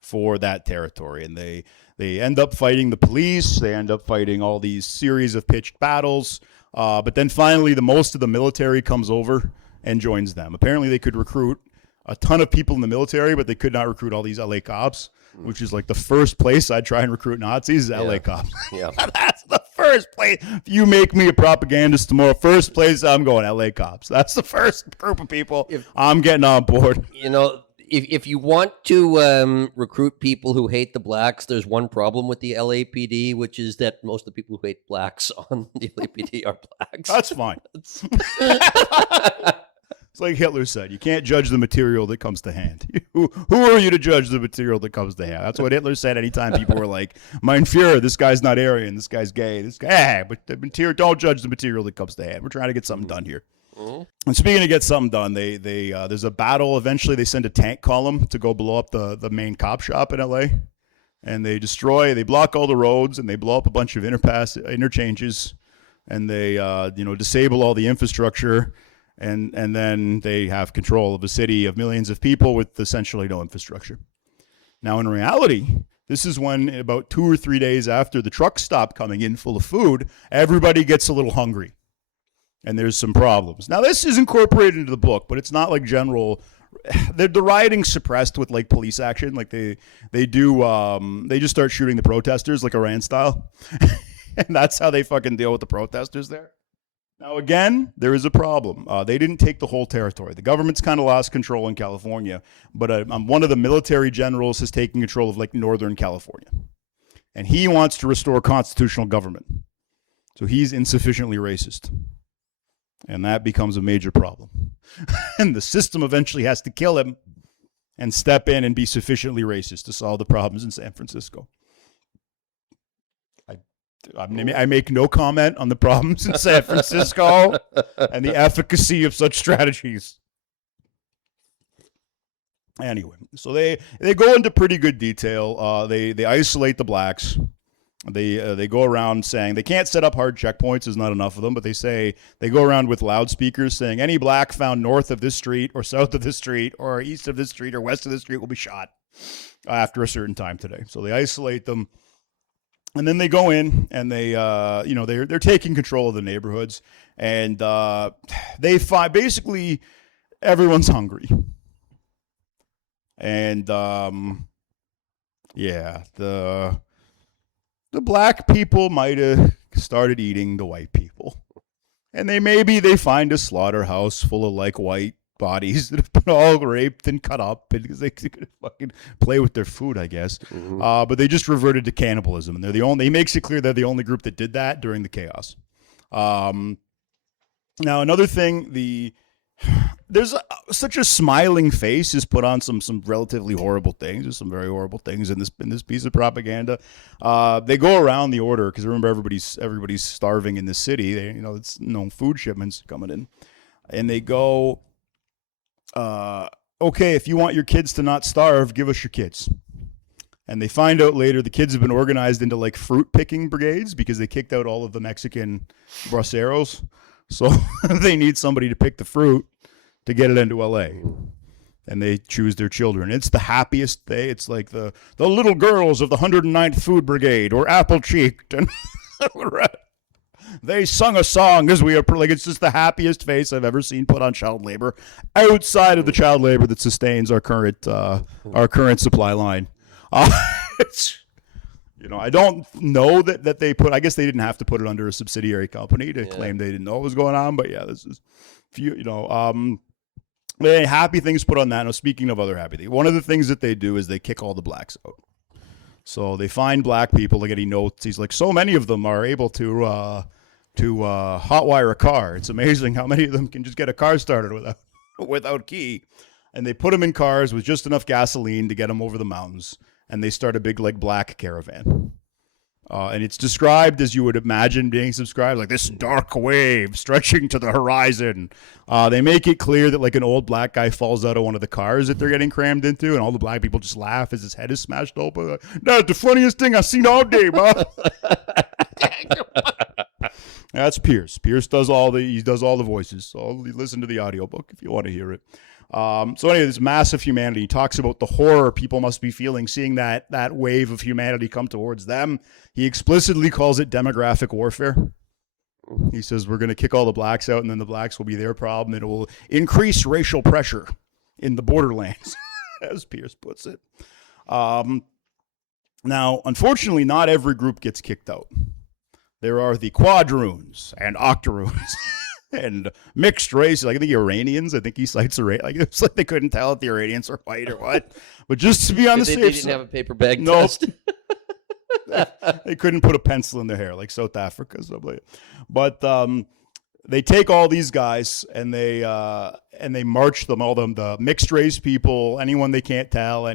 for that territory, and they end up fighting the police. They end up fighting all these series of pitched battles. But then finally, most of the military comes over and joins them. Apparently, they could recruit a ton of people in the military, but they could not recruit all these LA cops, which is like the first place I'd try and recruit Nazis is LA cops. Yeah. That's the first place. If you make me a propagandist tomorrow, first place I'm going, LA cops. That's the first group of people I'm getting on board. If you want to recruit people who hate the blacks, there's one problem with the LAPD, which is that most of the people who hate blacks on the LAPD are blacks. That's fine. It's like Hitler said, you can't judge the material that comes to hand. Who are you to judge the material that comes to hand? That's what Hitler said anytime people were like, Mein Führer, this guy's not Aryan, this guy's gay, this guy, but the material, don't judge the material that comes to hand. We're trying to get something done here. Mm-hmm. And speaking of get something done, they there's a battle. Eventually, they send a tank column to go blow up the main cop shop in L.A., and they block all the roads, and they blow up a bunch of interchanges, and they disable all the infrastructure. And then they have control of a city of millions of people with essentially no infrastructure. Now, in reality, this is when about 2 or 3 days after the trucks stop coming in full of food, everybody gets a little hungry. And there's some problems. Now, this is incorporated into the book, but it's not like general. The rioting's suppressed with like police action. Like they just start shooting the protesters like Iran style. And that's how they fucking deal with the protesters there. Now, again, there is a problem. They didn't take the whole territory. The government's kind of lost control in California, but one of the military generals is taking control of like Northern California. And he wants to restore constitutional government. So he's insufficiently racist. And that becomes a major problem. And the system eventually has to kill him and step in and be sufficiently racist to solve the problems in San Francisco. I make no comment on the problems in San Francisco and the efficacy of such strategies. Anyway, so they go into pretty good detail. They isolate the blacks. They go around saying they can't set up hard checkpoints. There's not enough of them, but they go around with loudspeakers saying any black found north of this street or south of this street or east of this street or west of this street will be shot after a certain time today. So they isolate them. And then they go in and they're taking control of the neighborhoods, and they find basically everyone's hungry. And the black people might have started eating the white people, and they find a slaughterhouse full of like white bodies that have been all raped and cut up because they could fucking play with their food, I guess. Mm-hmm. But they just reverted to cannibalism, and he makes it clear they're the only group that did that during the chaos. Now, another thing, there's such a smiling face is put on some relatively horrible things. There's some very horrible things in this piece of propaganda. They go around the order because remember everybody's starving in the city. It's no food shipments coming in, and they go. Okay, if you want your kids to not starve, give us your kids. And they find out later the kids have been organized into like fruit picking brigades because they kicked out all of the Mexican braceros. So they need somebody to pick the fruit to get it into LA. And they choose their children. It's the happiest day. It's like the little girls of the 109th Food Brigade were apple-cheeked and they sung a song as we are like it's just the happiest face I've ever seen put on child labor outside of the child labor that sustains our current supply line. I don't know that they put. I guess they didn't have to put it under a subsidiary company to claim they didn't know what was going on. But yeah, this is happy things put on that. Now, speaking of other happy things, one of the things that they do is they kick all the blacks out. So they find black people. Like he notes, he's like, so many of them are able to hotwire a car. It's amazing how many of them can just get a car started without key. And they put them in cars with just enough gasoline to get them over the mountains. And they start a big like black caravan. And it's described as you would imagine being subscribed, like this dark wave stretching to the horizon. They make it clear that like an old black guy falls out of one of the cars that they're getting crammed into, and all the black people just laugh as his head is smashed open. Like, that's the funniest thing I've seen all day, bro. That's Pierce. Pierce does all the voices. So listen to the audiobook if you want to hear it. So anyway, this massive humanity. He talks about the horror people must be feeling seeing that wave of humanity come towards them. He explicitly calls it demographic warfare. He says we're going to kick all the blacks out, and then the blacks will be their problem. It will increase racial pressure in the borderlands, as Pierce puts it. Now, unfortunately, not every group gets kicked out. There are the quadroons and octoroons. And mixed race, like the Iranians. I think he cites like it's like they couldn't tell if the Iranians were white or what. But just to be on the safe side, they didn't have a paper bag test. They couldn't put a pencil in their hair like South Africa. But they take all these guys and they march them, all them, the mixed race people, anyone they can't tell,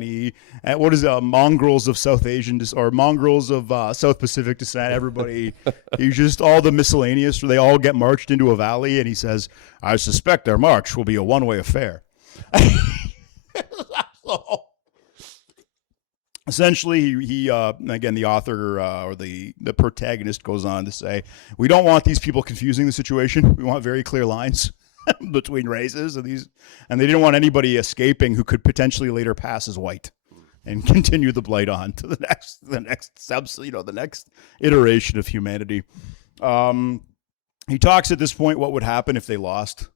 mongrels of South Asian or mongrels of South Pacific descent, everybody, he's just all the miscellaneous, they all get marched into a valley, and he says, I suspect their march will be a one-way affair. So, essentially, he again, the author or the protagonist goes on to say, we don't want these people confusing the situation. We want very clear lines between races, and they didn't want anybody escaping who could potentially later pass as white and continue the blight on to the next iteration of humanity. He talks at this point what would happen if they lost.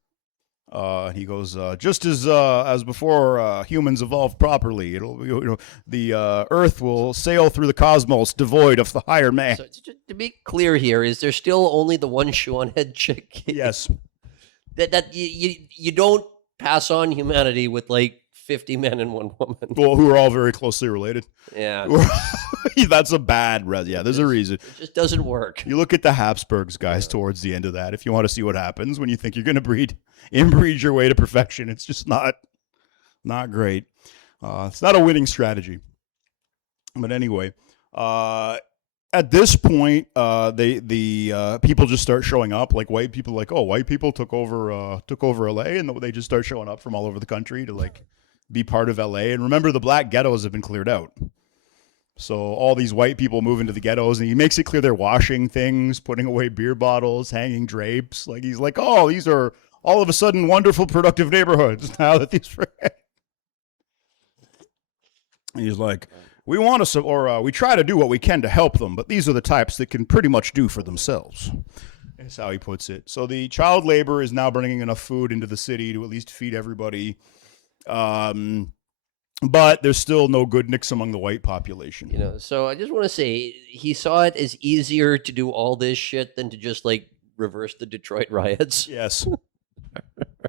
He goes, just as before, humans evolved properly. The Earth will sail through the cosmos devoid of the higher man. So to be clear here, is there still only the one shoe on head chick? Yes. that you don't pass on humanity with like 50 men and one woman. Well, who are all very closely related. Yeah. That's a bad yeah, there's a reason. It just doesn't work. You look at the Habsburgs, guys, towards the end of that. If you want to see what happens when you think you're going to inbreed your way to perfection, it's just not great. It's not a winning strategy. But anyway, at this point, the people just start showing up. Like white people, white people took over LA, and they just start showing up from all over the country to like be part of LA. And remember, the black ghettos have been cleared out. So all these white people move into the ghettos, and he makes it clear they're washing things, putting away beer bottles, hanging drapes. Like he's like, oh, these are all of a sudden wonderful, productive neighborhoods now that these. And he's like, we want to, we try to do what we can to help them, but these are the types that can pretty much do for themselves. That's how he puts it. So the child labor is now bringing enough food into the city to at least feed everybody. But there's still no good nicks among the white population. So I just want to say he saw it as easier to do all this shit than to just like reverse the Detroit riots. Yes.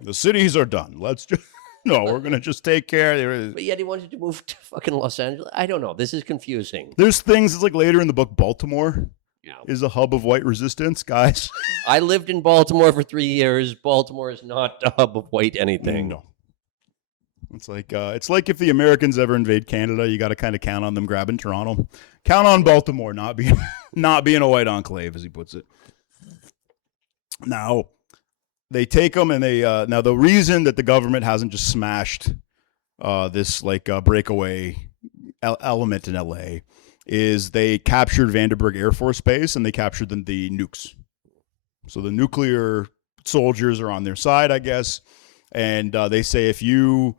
The cities are done. We're going to just take care. But yet he wanted to move to fucking Los Angeles. I don't know. This is confusing. There's things, it's like later in the book, Baltimore is a hub of white resistance, guys. I lived in Baltimore for 3 years. Baltimore is not a hub of white anything. No. It's like if the Americans ever invade Canada, you got to kind of count on them grabbing Toronto. Count on Baltimore not being a white enclave, as he puts it. Now, they take them, and now the reason that the government hasn't just smashed this breakaway element in LA is they captured Vandenberg Air Force Base, and they captured the nukes. So the nuclear soldiers are on their side, I guess, and they say if you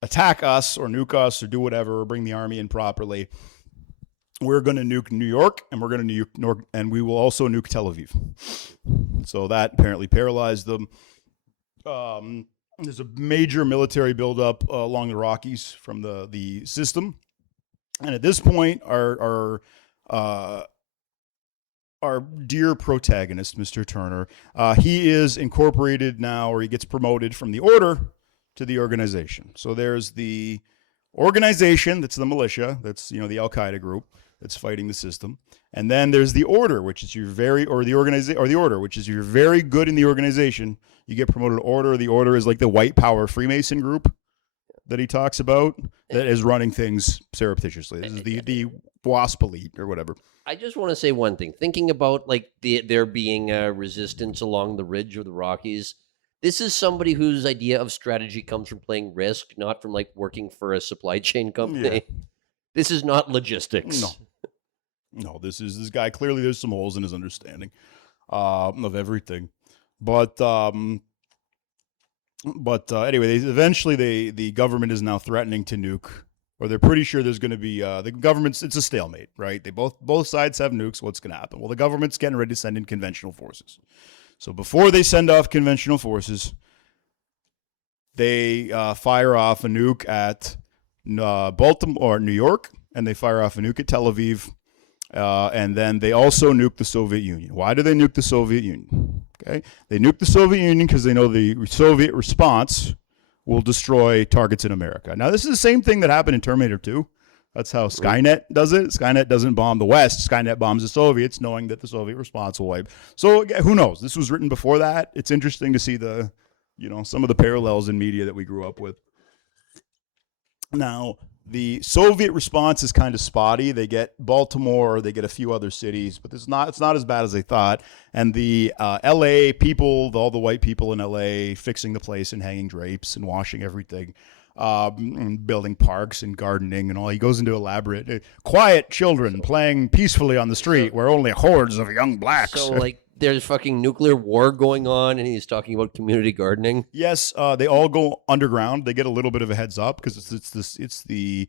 attack us or nuke us or do whatever or bring the army in properly, we're going to nuke New York, and we're going to nuke and we will also nuke Tel Aviv. So that apparently paralyzed them. There's a major military buildup along the Rockies from the system, and at this point, our dear protagonist, Mr. Turner, he is incorporated now, or he gets promoted from the Order to the organization. So there's the organization, that's the militia, that's the Al Qaeda group that's fighting the system, and then there's the Order, which is the Order, which is you're very good in the organization, you get promoted to Order. The Order is like the white power Freemason group that he talks about that is running things surreptitiously. This is the WASP elite or whatever. I just want to say one thing. Thinking about like there being a resistance along the ridge of the Rockies, this is somebody whose idea of strategy comes from playing Risk, not from like working for a supply chain company. Yeah. This is not logistics. No, this guy. Clearly, there's some holes in his understanding of everything. But anyway, eventually the government is now threatening to nuke, or they're pretty sure there's going to be the government's. It's a stalemate, right? They both sides have nukes. What's going to happen? Well, the government's getting ready to send in conventional forces. So before they send off conventional forces, they fire off a nuke at Baltimore or New York, and they fire off a nuke at Tel Aviv, and then they also nuke the Soviet Union. Why do they nuke the Soviet Union? Okay, they nuke the Soviet Union because they know the Soviet response will destroy targets in America. Now, this is the same thing that happened in Terminator 2. That's how Skynet does it. Skynet doesn't bomb the West. Skynet bombs the Soviets, knowing that the Soviet response will wipe. So who knows? This was written before that. It's interesting to see some of the parallels in media that we grew up with. Now, the Soviet response is kind of spotty. They get Baltimore, they get a few other cities, but it's not as bad as they thought. And the LA people, all the white people in LA, fixing the place and hanging drapes and washing everything. And building parks and gardening and all. He goes into elaborate, quiet children playing peacefully on the street where only hordes of young blacks. So, there's fucking nuclear war going on, and he's talking about community gardening. Yes, they all go underground. They get a little bit of a heads up because it's the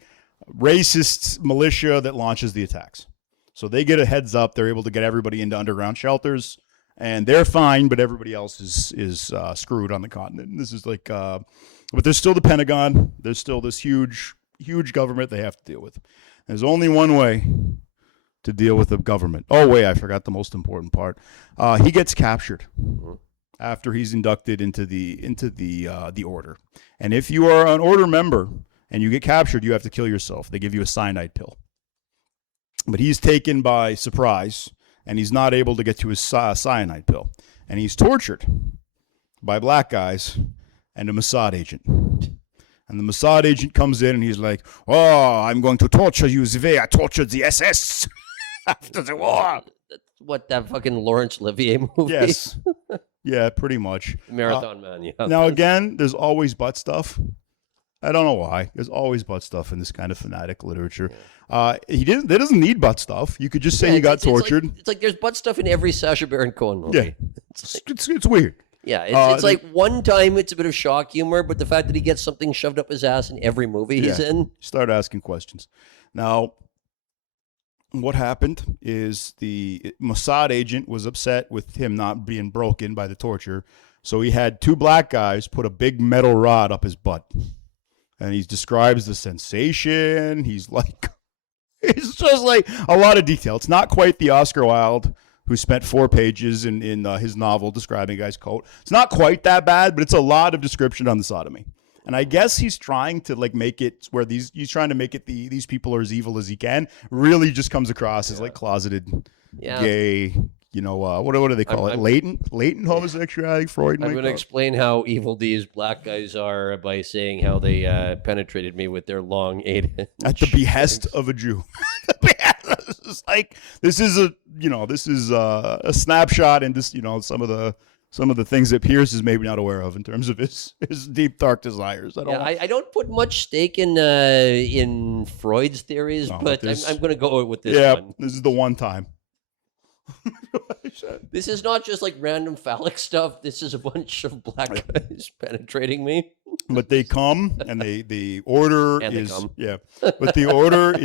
racist militia that launches the attacks. So they get a heads up. They're able to get everybody into underground shelters, and they're fine, but everybody else is screwed on the continent. And this is like, but there's still the Pentagon. There's still this huge government they have to deal with. There's only one way to deal with the government. Oh wait, I forgot the most important part. He gets captured after he's inducted into the order. And if you are an order member and you get captured, you have to kill yourself. They give you a cyanide pill. But he's taken by surprise, and he's not able to get to his cyanide pill. And he's tortured by black guys and a Mossad agent. And the Mossad agent comes in, and he's like, "Oh, I'm going to torture you the way I tortured the SS after the war." What, that fucking Laurence Olivier movie? Yes. Yeah, pretty much. Marathon Man, yeah. Now, again, there's always butt stuff. I don't know why. There's always butt stuff in this kind of fanatic literature. There doesn't need butt stuff. You could just say he got tortured. It's like there's butt stuff in every Sacha Baron Cohen movie. Yeah. It's weird. Yeah, it's like one time it's a bit of shock humor, but the fact that he gets something shoved up his ass in every movie he's in. Start asking questions. Now, what happened is the Mossad agent was upset with him not being broken by the torture, so he had two black guys put a big metal rod up his butt. And he describes the sensation. He's like, it's just like a lot of detail. It's not quite the Oscar Wilde who spent 4 pages in his novel describing a guy's coat. It's not quite that bad, but it's a lot of description on the sodomy. And I guess he's trying to like make it where he's trying to make it these people are as evil as he can. Really just comes across as like closeted, gay. You know, what do they call it? Latent homosexuality. Freud. I'm going to explain how evil these black guys are by saying how they penetrated me with their long 8-inch at the behest of a Jew. It's like this is a snapshot into some of the things that Pierce is maybe not aware of in terms of his deep dark desires. I don't put much stake in Freud's theories, but I'm going to go with this one. Yeah, this is the one time. This is not just like random phallic stuff. This is a bunch of black guys penetrating me. But they come, and the order and is but the order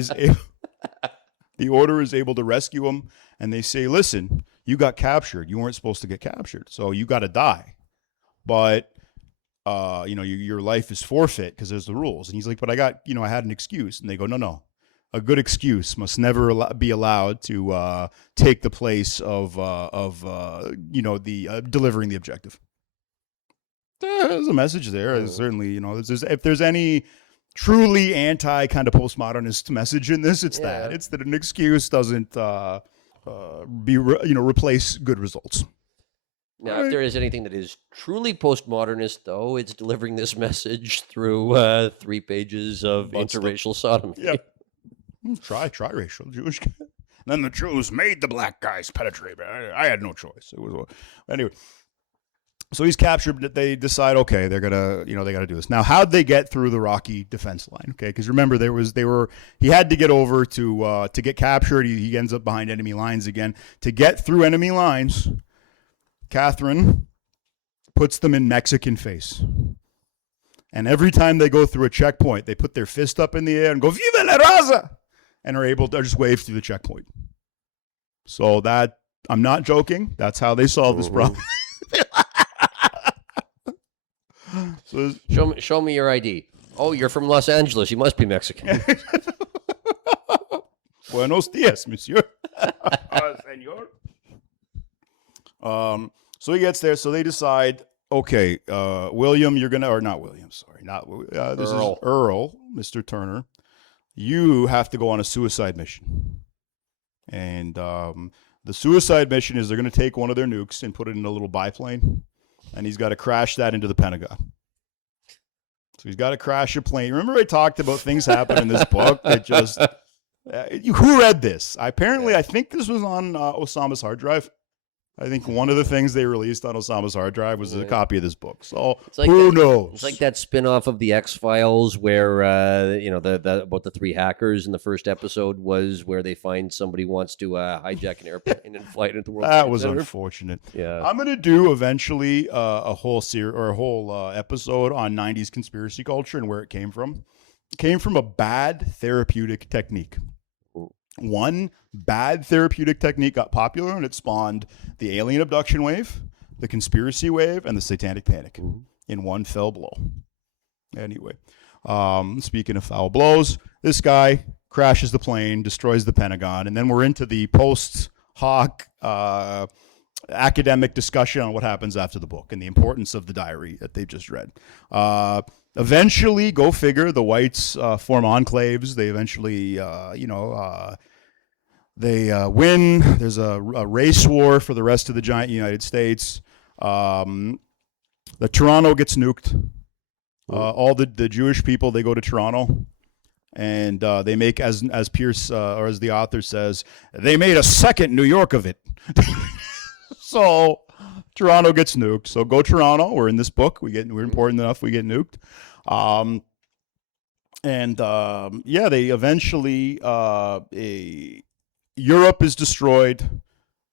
is able to rescue him, and they say, "Listen, you got captured. You weren't supposed to get captured, so you got to die. But your life is forfeit because there's the rules." And he's like, "But I had an excuse." And they go, "No. A good excuse must never be allowed to take the place of delivering the objective." There's a message there. Certainly, if there's any truly anti kind of postmodernist message in this, it's that. It's that an excuse doesn't replace good results. Now, if there is anything that is truly postmodernist, though, it's delivering this message through 3 pages of interracial sodomy. Yep. Triracial Jewish. Then the Jews made the black guys penetrate. I had no choice. It was anyway. So he's captured. They decide, okay, they got to do this. Now, how'd they get through the rocky defense line? Okay, because remember, he had to get over to get captured. He ends up behind enemy lines again. To get through enemy lines, Catherine puts them in Mexican face. And every time they go through a checkpoint, they put their fist up in the air and go, "Viva la raza!" and are able to just wave through the checkpoint. So that, I'm not joking, that's how they solve this problem. So, show me your ID. Oh, you're from Los Angeles. You must be Mexican. Buenos dias, monsieur. Senor. So he gets there. So they decide, okay, William, you're gonna, or not William, sorry, not this Earl. is Earl, Mr. Turner. You have to go on a suicide mission, and the suicide mission is they're going to take one of their nukes and put it in a little biplane, and he's got to crash that into the Pentagon. So he's got to crash a plane. Remember I talked about things happen in this book that just who read this? I think this was on Osama's hard drive. I think one of the things they released on Osama's hard drive was a copy of this book. So who knows? It's like that spin-off of the X-Files where, about the 3 hackers in the first episode was where they find somebody wants to hijack an airplane and fly it into the World Trade That was Center. unfortunate. Yeah. I'm going to do eventually a whole episode on 90s conspiracy culture and where it came from. It came from a bad therapeutic technique. One bad therapeutic technique got popular, and it spawned the alien abduction wave, the conspiracy wave, and the satanic panic in one fell blow. Anyway, speaking of foul blows, this guy crashes the plane, destroys the Pentagon, and then we're into the post hoc academic discussion on what happens after the book and the importance of the diary that they just read. Eventually, go figure, the whites form enclaves. They eventually, they win. There's a race war for the rest of the giant United States. The Toronto gets nuked. All the Jewish people, they go to Toronto, and they make, as Pierce or as the author says, they made a second New York of it. So Toronto gets nuked. So go Toronto. We're in this book. We're important enough. We get nuked. They eventually Europe is destroyed.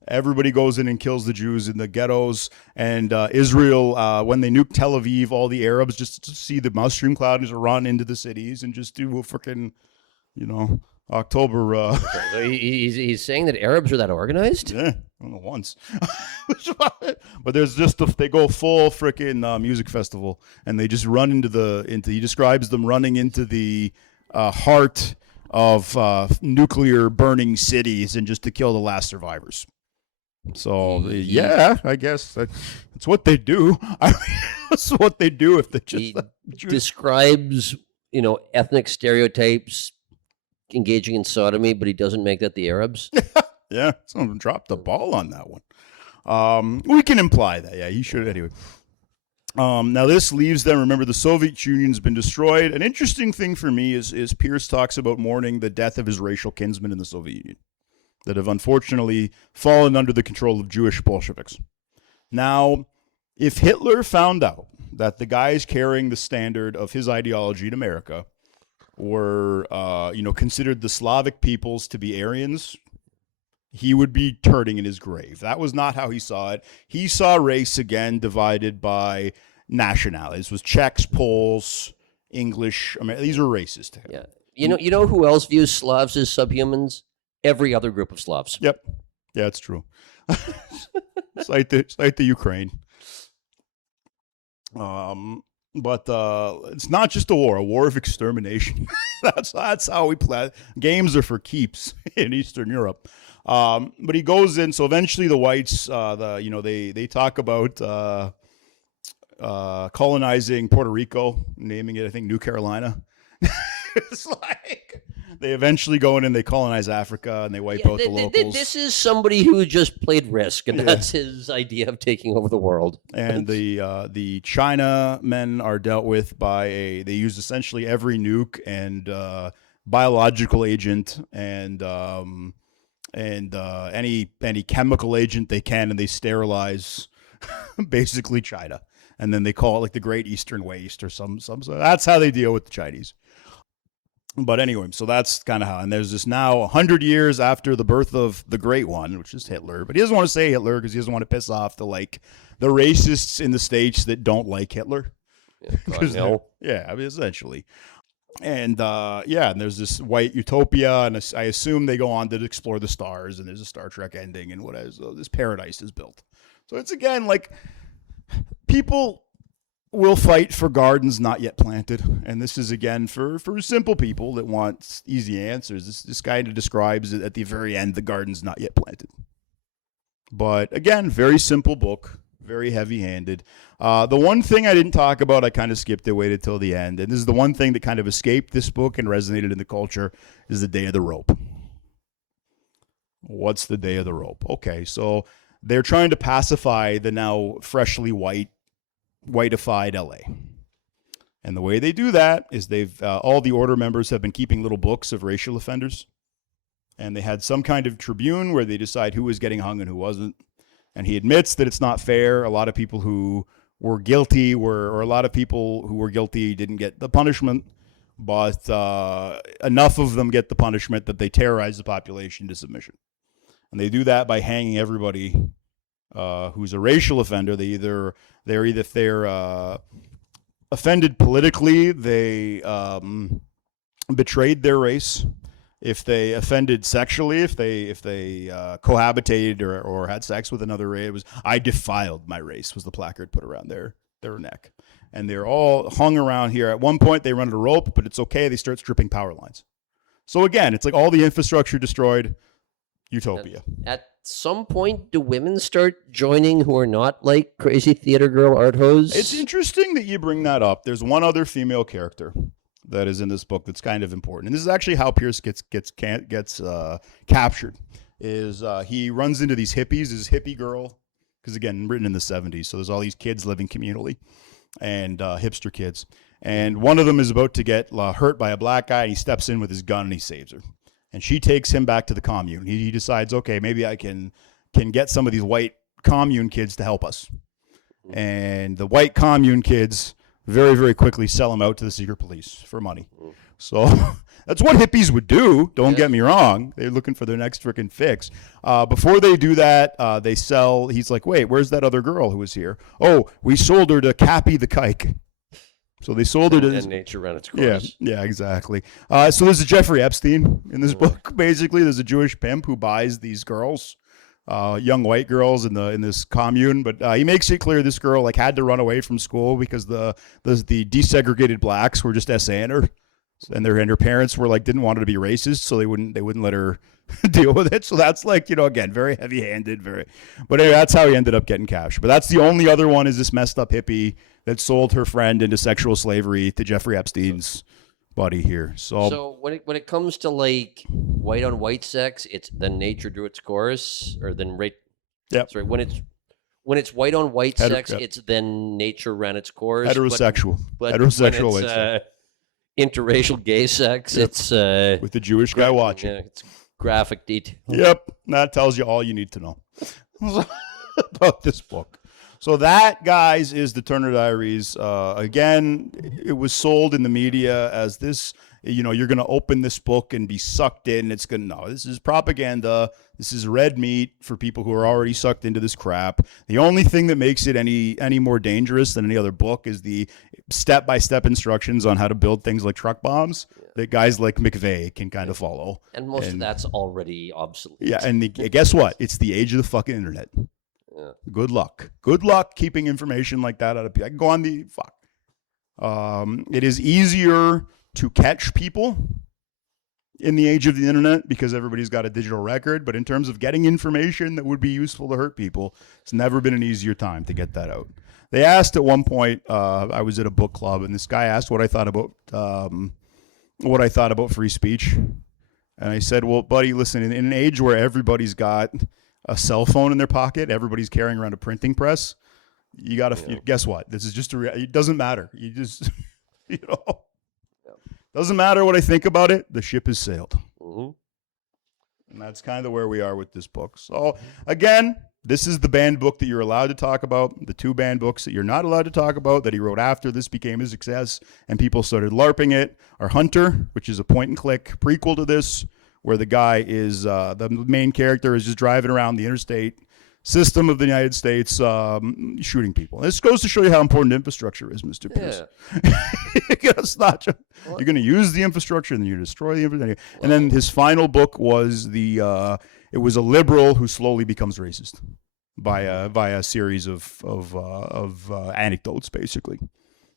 Everybody goes in and kills the Jews in the ghettos. And Israel, when they nuke Tel Aviv, all the Arabs just see the mushroom clouds run into the cities and just do a freaking, October. So he's saying that Arabs are that organized? Yeah, I don't know, once. But there's just they go full freaking music festival, and they just run into he describes them running into the heart of nuclear burning cities and just to kill the last survivors. So I guess that's what they do. That's what they do if they just describes ethnic stereotypes, engaging in sodomy, but he doesn't make that the Arabs. Yeah, someone dropped the ball on that one. We can imply that. Yeah, he should anyway. Now this leaves them. Remember, the Soviet Union's been destroyed. An interesting thing for me is Pierce talks about mourning the death of his racial kinsmen in the Soviet Union that have unfortunately fallen under the control of Jewish Bolsheviks. Now, if Hitler found out that the guys carrying the standard of his ideology in America were, considered the Slavic peoples to be Aryans, he would be turning in his grave. That was not how he saw it. He saw race again divided by nationalities. It was Czechs, Poles, English. I mean, these are racist to him. Yeah. You know who else views Slavs as subhumans? Every other group of Slavs. Yep. Yeah, it's true. It's like the Ukraine. But it's not just a war of extermination. That's how we play. Games are for keeps in Eastern Europe. But he goes in. So eventually, the whites, they talk about colonizing Puerto Rico, naming it, I think, New Carolina. It's like they eventually go in and they colonize Africa and they wipe out the locals. This is somebody who just played Risk, and that's his idea of taking over the world. And the China men are dealt with by they use essentially every nuke and biological agent and any chemical agent they can, and they sterilize basically China. And then they call it like the Great Eastern Waste or some. So that's how they deal with the Chinese. But anyway, so that's kind of how. And there's this now 100 years after the birth of the Great One, which is Hitler. But he doesn't want to say Hitler because he doesn't want to piss off the racists in the States that don't like Hitler. Yeah, I mean, essentially. And and there's this white utopia, and I assume they go on to explore the stars, and there's a Star Trek ending, and this paradise is built. So it's again like people will fight for gardens not yet planted, and this is again for simple people that want easy answers. This guy describes it at the very end, the garden's not yet planted. But again, very simple book, very heavy-handed. The one thing I didn't talk about, I kind of skipped it, waited till the end, and this is the one thing that kind of escaped this book and resonated in the culture, is the Day of the Rope. What's the Day of the Rope? Okay, so they're trying to pacify the now freshly whiteified LA. And the way they do that is all the order members have been keeping little books of racial offenders. And they had some kind of tribune where they decide who was getting hung and who wasn't. And he admits that it's not fair. A lot of people who were guilty or a lot of people who were guilty didn't get the punishment, but enough of them get the punishment that they terrorize the population to submission. And they do that by hanging everybody who's a racial offender. They're offended politically, they betrayed their race, if they offended sexually, if they cohabitated or had sex with another race, it was "I defiled my race" was the placard put around their neck, and they're all hung around here. At one point, they run a rope, but it's okay. They start stripping power lines. So again, it's like all the infrastructure destroyed. Utopia. At some point, do women start joining who are not like crazy theater girl art hose? It's interesting that you bring that up. There's one other female character that is in this book that's kind of important, and this is actually how Pierce gets captured. Is he runs into these hippies, this hippie girl, because again, written in the 70s, so there's all these kids living communally, and hipster kids, and one of them is about to get hurt by a black guy, and he steps in with his gun and he saves her. And she takes him back to the commune. He decides, okay, maybe I can get some of these white commune kids to help us. And the white commune kids very, very quickly sell him out to the secret police for money. So that's what hippies would do. Don't get me wrong. They're looking for their next freaking fix. Before they do that, they sell. He's like, wait, where's that other girl who was here? Oh, we sold her to Cappy the Kike. So they sold it. And nature ran its course. Yeah, exactly. So there's a Jeffrey Epstein in this book. Basically, there's a Jewish pimp who buys these girls, young white girls in this commune. But he makes it clear this girl had to run away from school because the desegregated blacks were just essaying her, and her parents were didn't want her to be racist, so they wouldn't let her deal with it. So that's again, very heavy-handed, but anyway, that's how he ended up getting captured. But that's the only other one is this messed up hippie that sold her friend into sexual slavery to Jeffrey Epstein's buddy here. So when it comes to white on white sex, it's then nature drew its course, or then right. Yeah. Sorry, when it's white on white sex, yep. it's then nature ran its course. Heterosexual. But Heterosexual when it's interracial gay sex, it's with the Jewish guy watching. Yeah, it's graphic detail. Yep, that tells you all you need to know about this book. So that, guys, is the Turner Diaries. Again, it was sold in the media as this, you're going to open this book and be sucked in. It's going to, no, this is propaganda. This is red meat for people who are already sucked into this crap. The only thing that makes it any more dangerous than any other book is the step-by-step instructions on how to build things like truck bombs that guys like McVeigh can kind of follow. And most of that's already obsolete. Yeah, and guess what? It's the age of the fucking internet. Yeah. Good luck. Good luck keeping information like that out of people. I can go on the fuck. It is easier to catch people in the age of the internet because everybody's got a digital record. But in terms of getting information that would be useful to hurt people, it's never been an easier time to get that out. They asked at one point, I was at a book club, and this guy asked what I thought about free speech. And I said, well, buddy, listen, in an age where everybody's got a cell phone in their pocket, everybody's carrying around a printing press, you got to guess what? This is just it doesn't matter. You just, doesn't matter what I think about it. The ship has sailed. Mm-hmm. And that's kind of where we are with this book. So again, this is the banned book that you're allowed to talk about. The two banned books that you're not allowed to talk about that he wrote after this became a success and people started LARPing it are Hunter, which is a point and click prequel to this, where the guy is, the main character is just driving around the interstate system of the United States shooting people. This goes to show you how important infrastructure is, Mr. Pierce. Yeah. You're going to use the infrastructure and then you destroy the infrastructure. And then his final book was it was a liberal who slowly becomes racist by a series of anecdotes, basically.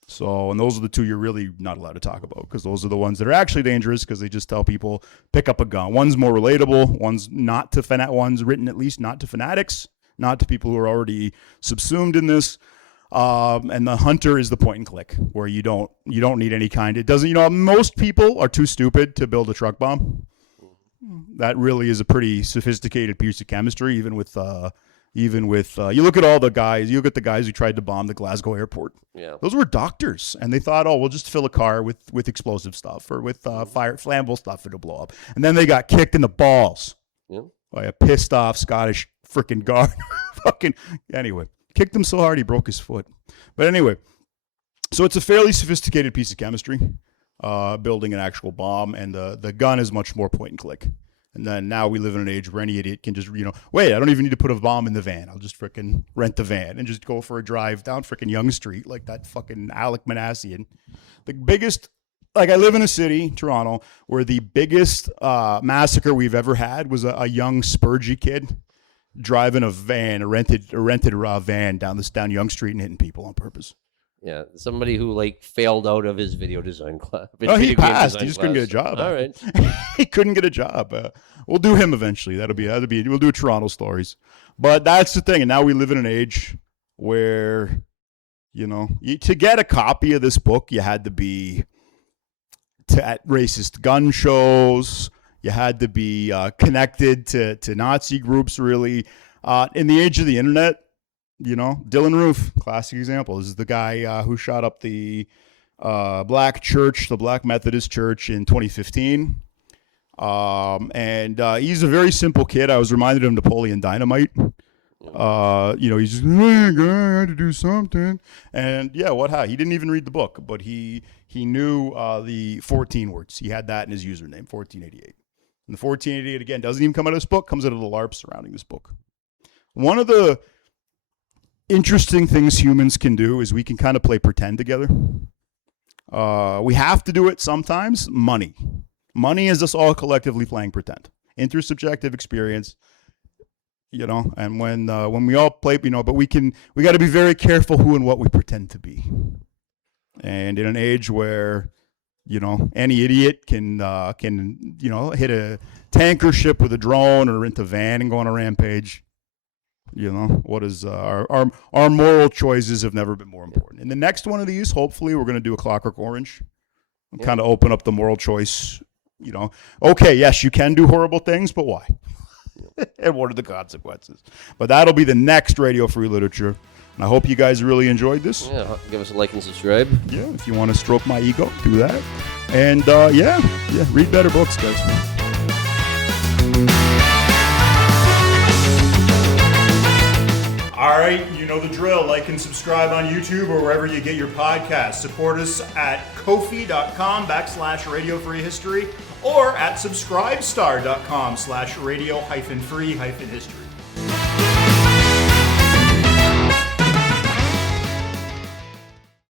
So, and those are the two you're really not allowed to talk about because those are the ones that are actually dangerous because they just tell people pick up a gun. One's more relatable. One's written at least not to fanatics, not to people who are already subsumed in this. And the Hunter is the point and click where you don't need any kind. It doesn't. Most people are too stupid to build a truck bomb. That really is a pretty sophisticated piece of chemistry, even with you look at all the guys, you look at the guys who tried to bomb the Glasgow airport. Yeah. Those were doctors, and they thought, we'll just fill a car with explosive stuff or with flammable stuff, it'll blow up. And then they got kicked in the balls by a pissed off Scottish freaking guard. Anyway, kicked him so hard he broke his foot. But anyway, so it's a fairly sophisticated piece of chemistry, building an actual bomb, and the gun is much more point and click. And then now we live in an age where any idiot can just, wait, I don't even need to put a bomb in the van. I'll just frickin' rent the van and just go for a drive down frickin' Yonge Street like that fucking Alec Manassian. The biggest like I live in a city, Toronto, where the biggest massacre we've ever had was a young Spurgey kid driving a rented van down Yonge Street and hitting people on purpose. Yeah, somebody who like failed out of his video design class. Oh, he passed. He just couldn't get a job. All right. He couldn't get a job. We'll do him eventually. That'll be. We'll do Toronto stories. But that's the thing. And now we live in an age where, to get a copy of this book, you had to be at racist gun shows. You had to be connected to Nazi groups. Really, in the age of the internet. Dylan Roof, classic example. This is the guy who shot up the Black Church, the Black Methodist Church in 2015. And he's a very simple kid. I was reminded of Napoleon Dynamite. He's just, hey, guy, I had to do something. And yeah, he didn't even read the book, but he knew the 14 words. He had that in his username, 1488. And the 1488, again, doesn't even come out of this book, comes out of the LARP surrounding this book. One of the interesting things humans can do is we can kind of play pretend together. We have to do it sometimes. Money is us all collectively playing pretend. Intersubjective experience, and when we all play, but we got to be very careful who and what we pretend to be. And in an age where, any idiot can hit a tanker ship with a drone or rent a van and go on a rampage. What is our moral choices have never been more important. In the next one of these, hopefully, we're going to do a Clockwork Orange and kind of open up the moral choice. Okay, yes, you can do horrible things, but why? And what are the consequences? But that'll be the next Radio Free Literature. And I hope you guys really enjoyed this. Yeah, give us a like and subscribe. Yeah, if you want to stroke my ego, do that. And read better books, guys. All right, you know the drill. Like and subscribe on YouTube or wherever you get your podcasts. Support us at Ko-fi.com/Radio Free History or at subscribestar.com/radio-free-history.